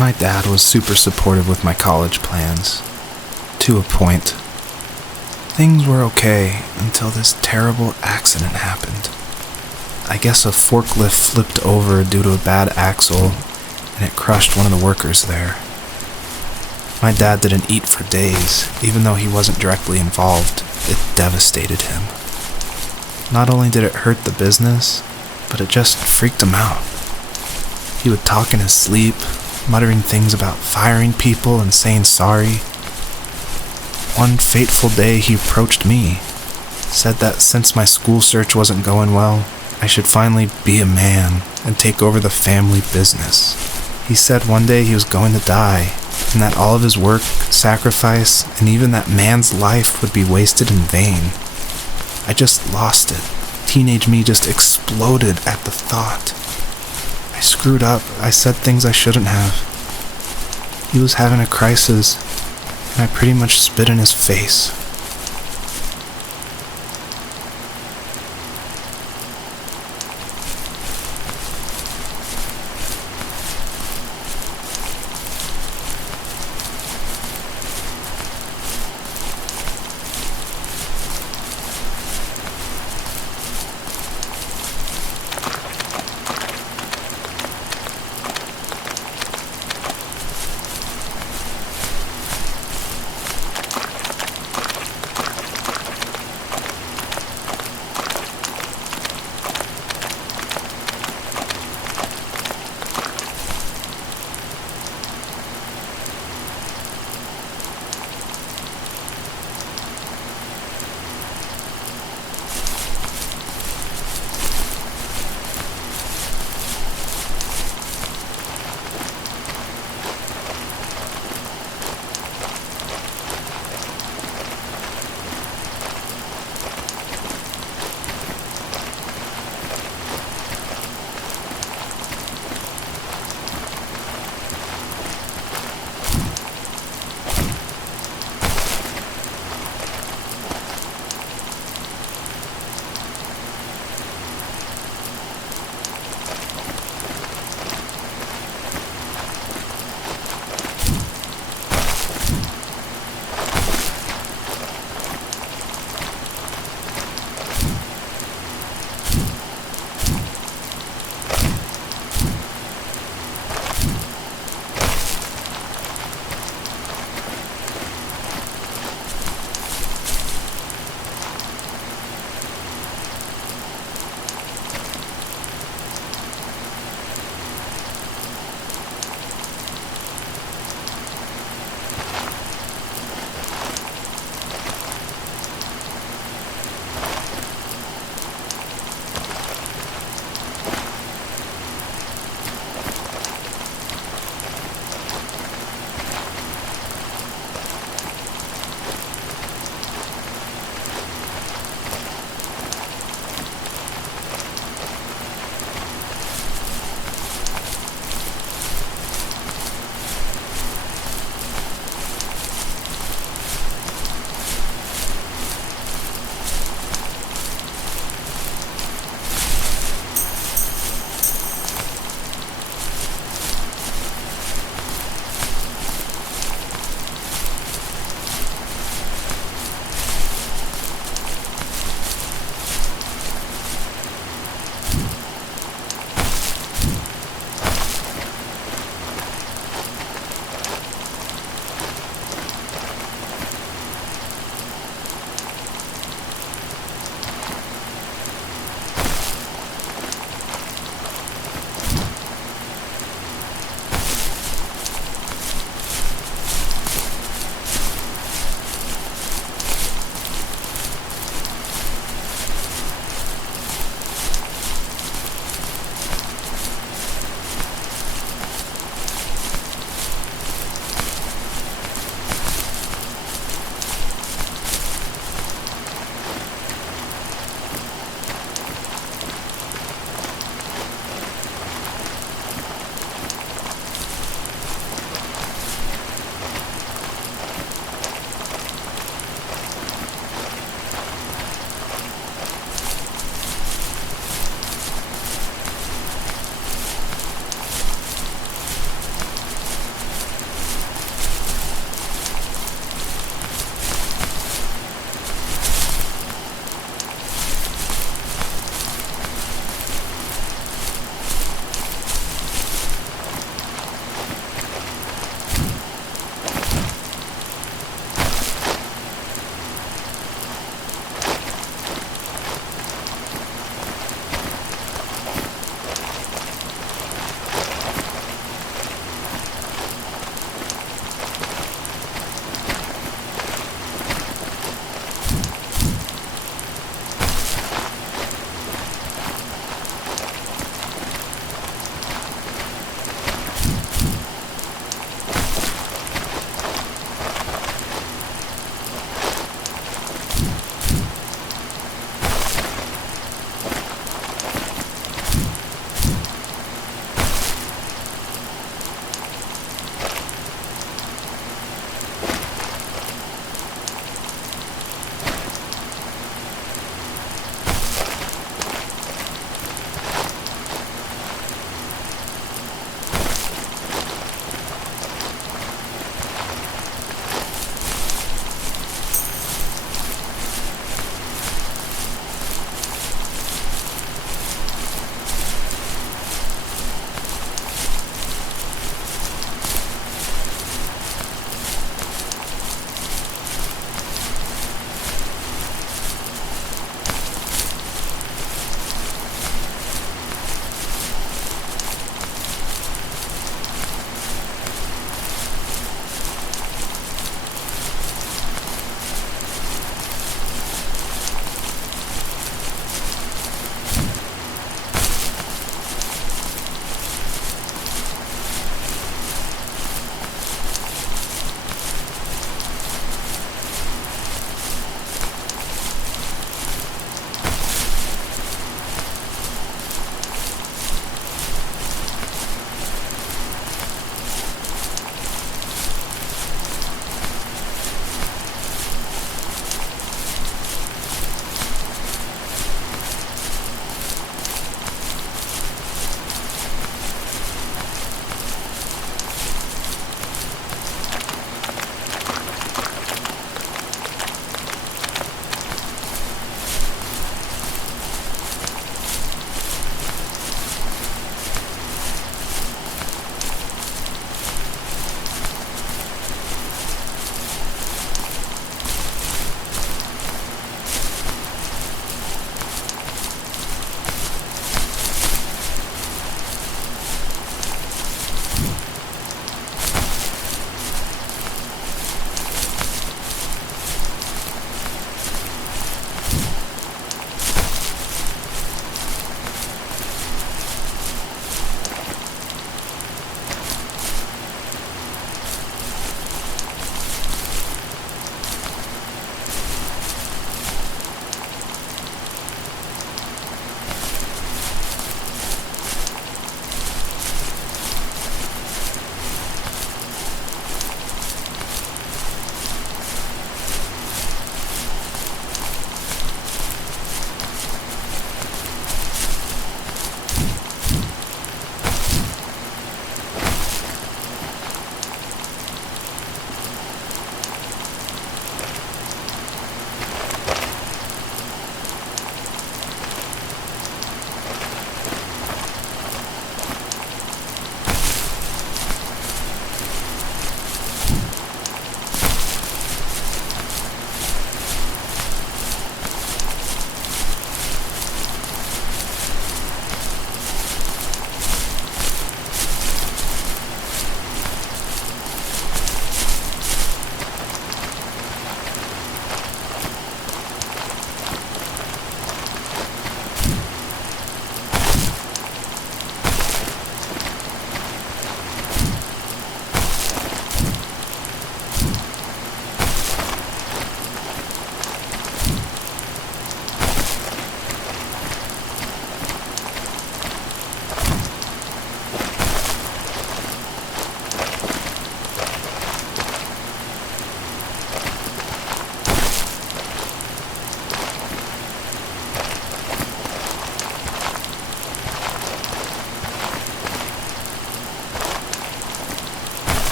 My dad was super supportive with my college plans. To a point. Things were okay until this terrible accident happened. I guess a forklift flipped over due to a bad axle, and it crushed one of the workers there. My dad didn't eat for days, even though he wasn't directly involved. It devastated him. Not only did it hurt the business, but it just freaked him out. He would talk in his sleep, muttering things about firing people and saying sorry. One fateful day he approached me, said that since my school search wasn't going well, I should finally be a man and take over the family business. He said one day he was going to die, and that all of his work, sacrifice, and even that man's life would be wasted in vain. I just lost it. Teenage me just exploded at the thought. I screwed up. I said things I shouldn't have. He was having a crisis, and I pretty much spit in his face.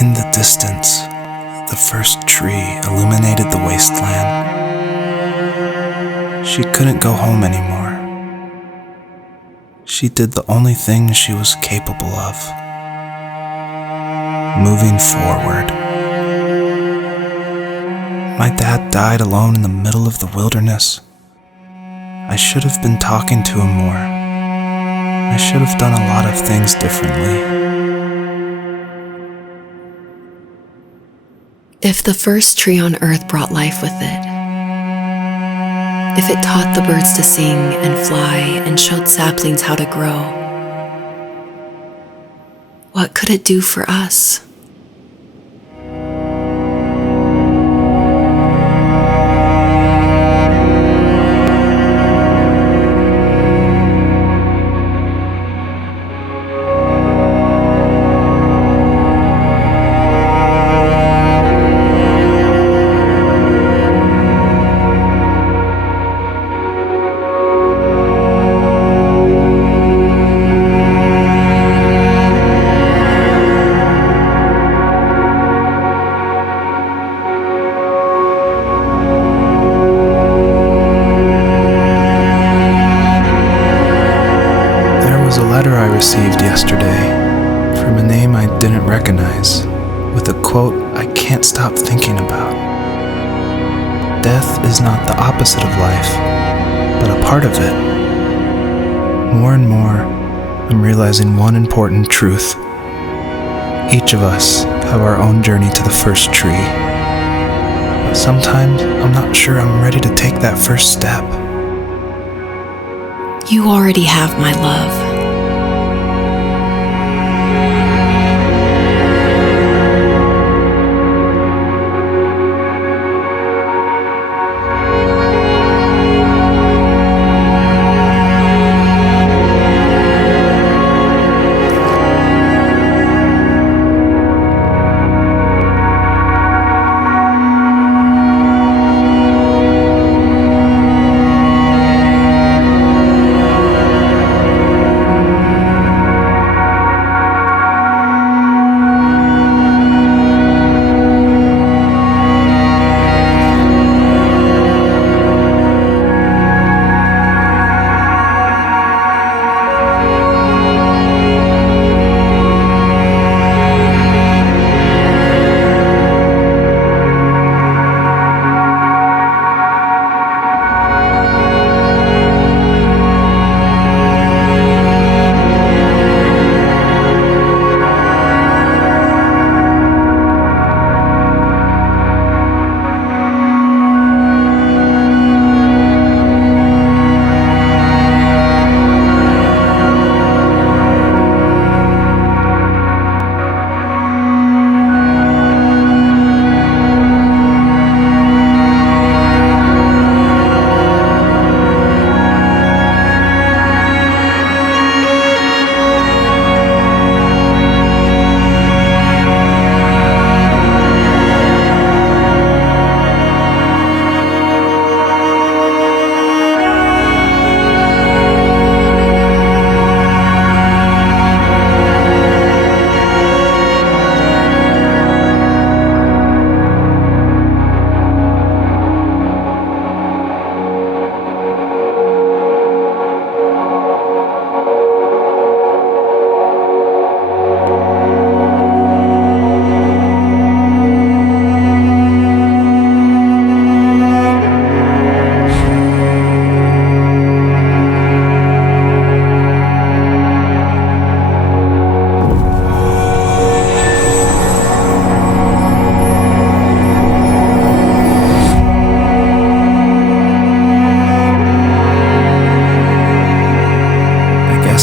In the distance, the first tree illuminated the wasteland. She couldn't go home anymore. She did the only thing she was capable of: moving forward. My dad died alone in the middle of the wilderness. I should have been talking to him more. I should have done a lot of things differently. If the first tree on earth brought life with it, if it taught the birds to sing and fly and showed saplings how to grow, what could it do for us? I received yesterday from a name I didn't recognize, with a quote I can't stop thinking about. Death is not the opposite of life, but a part of it. More and more, I'm realizing one important truth. Each of us have our own journey to the first tree. But sometimes I'm not sure I'm ready to take that first step. You already have my love.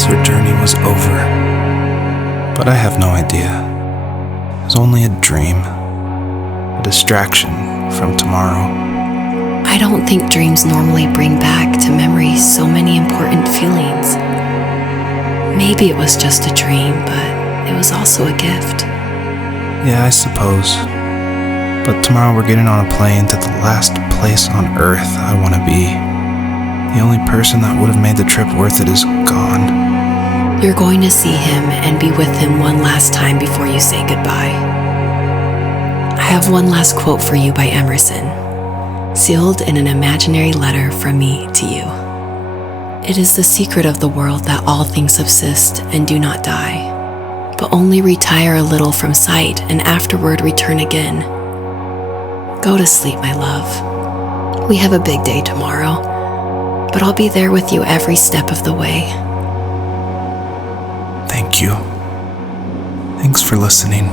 Her journey was over, but I have no idea. It was only a dream, a distraction from tomorrow. I don't think dreams normally bring back to memory so many important feelings. Maybe it was just a dream, but it was also a gift. Yeah, I suppose. But tomorrow we're getting on a plane to the last place on Earth I want to be. The only person that would have made the trip worth it is gone. You're going to see him and be with him one last time before you say goodbye. have one last quote for you by Emerson, sealed in an imaginary letter from me to you. It is the secret of the world that all things subsist and do not die, but only retire a little from sight and afterward return again. Go to sleep, my love. We have a big day tomorrow, but I'll be there with you every step of the way. Thank you. Thanks for listening.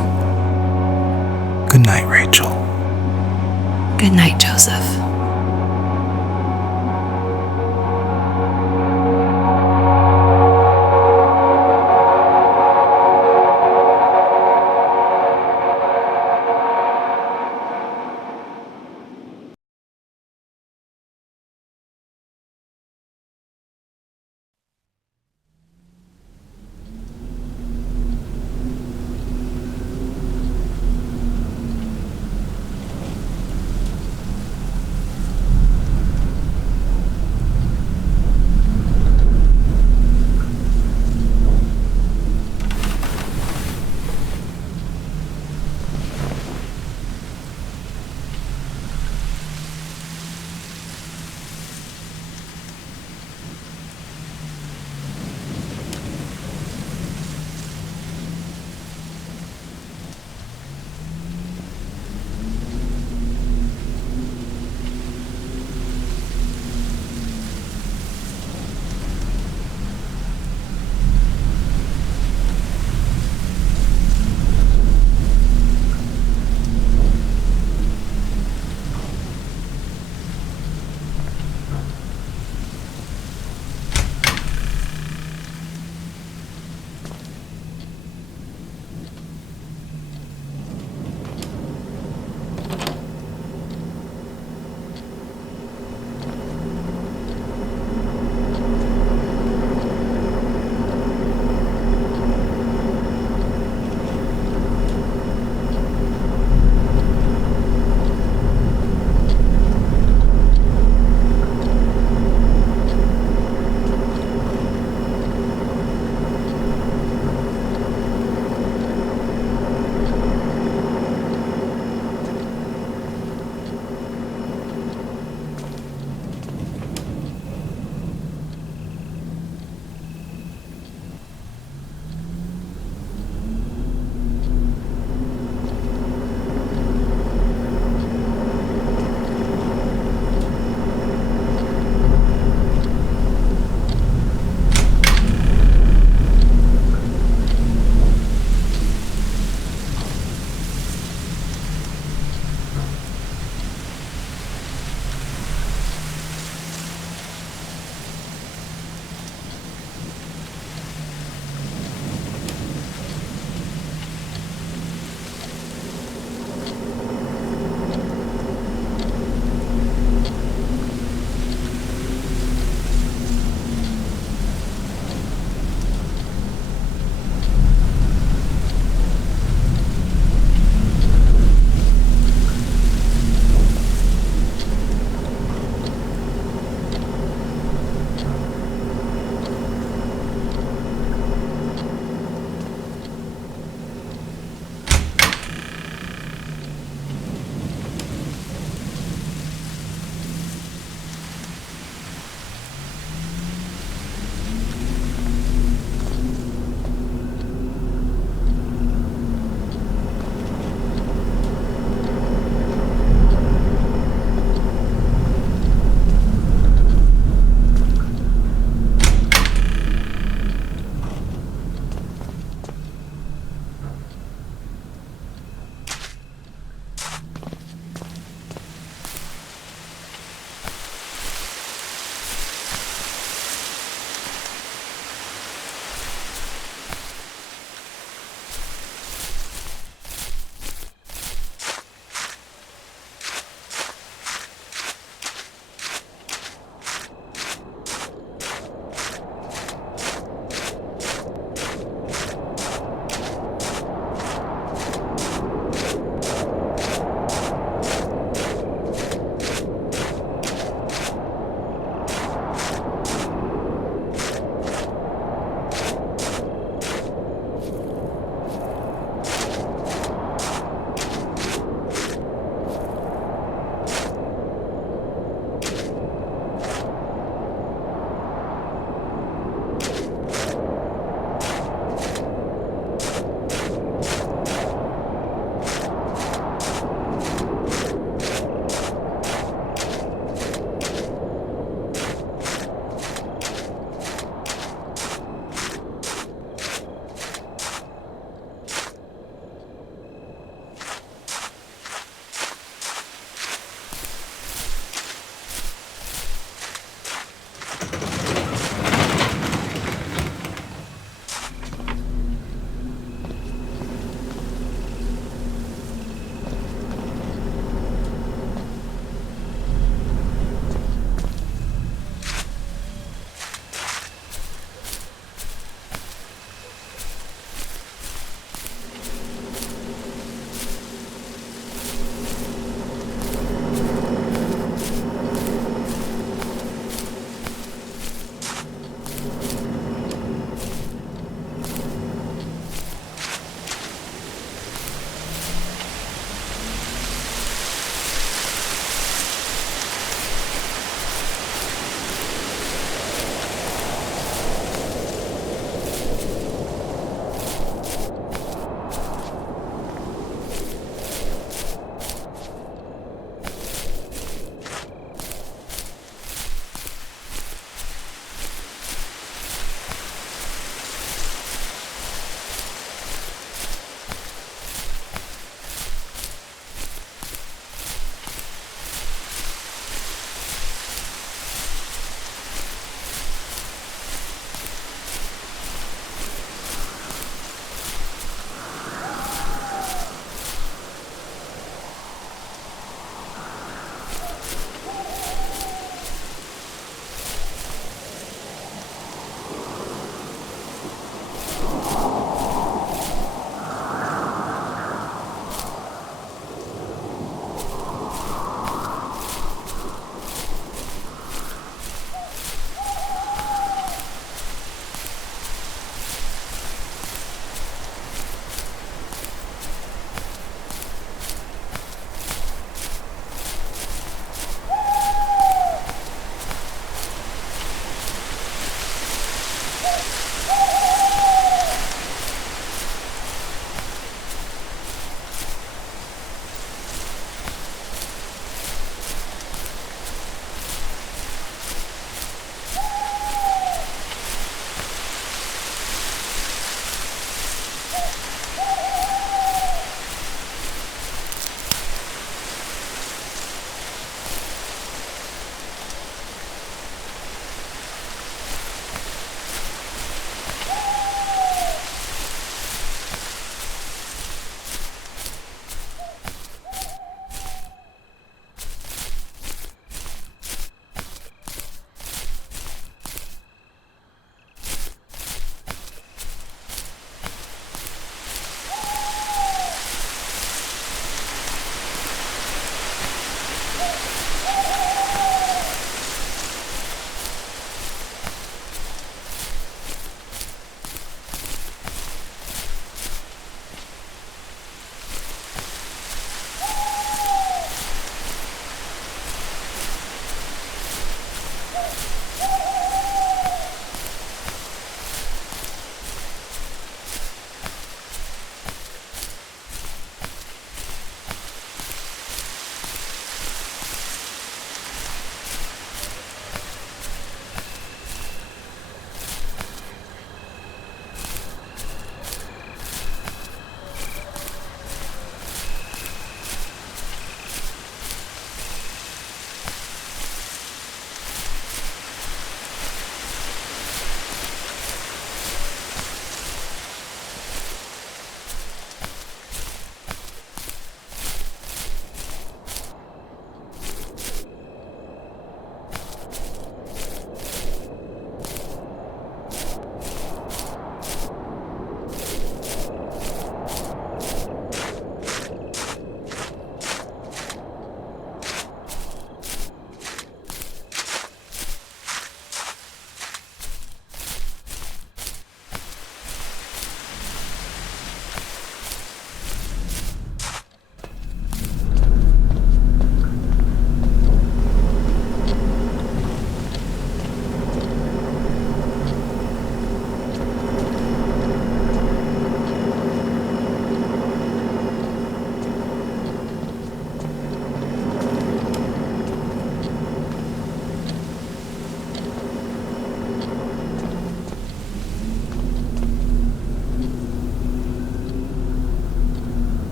Good night, Rachel. Good night, Joseph.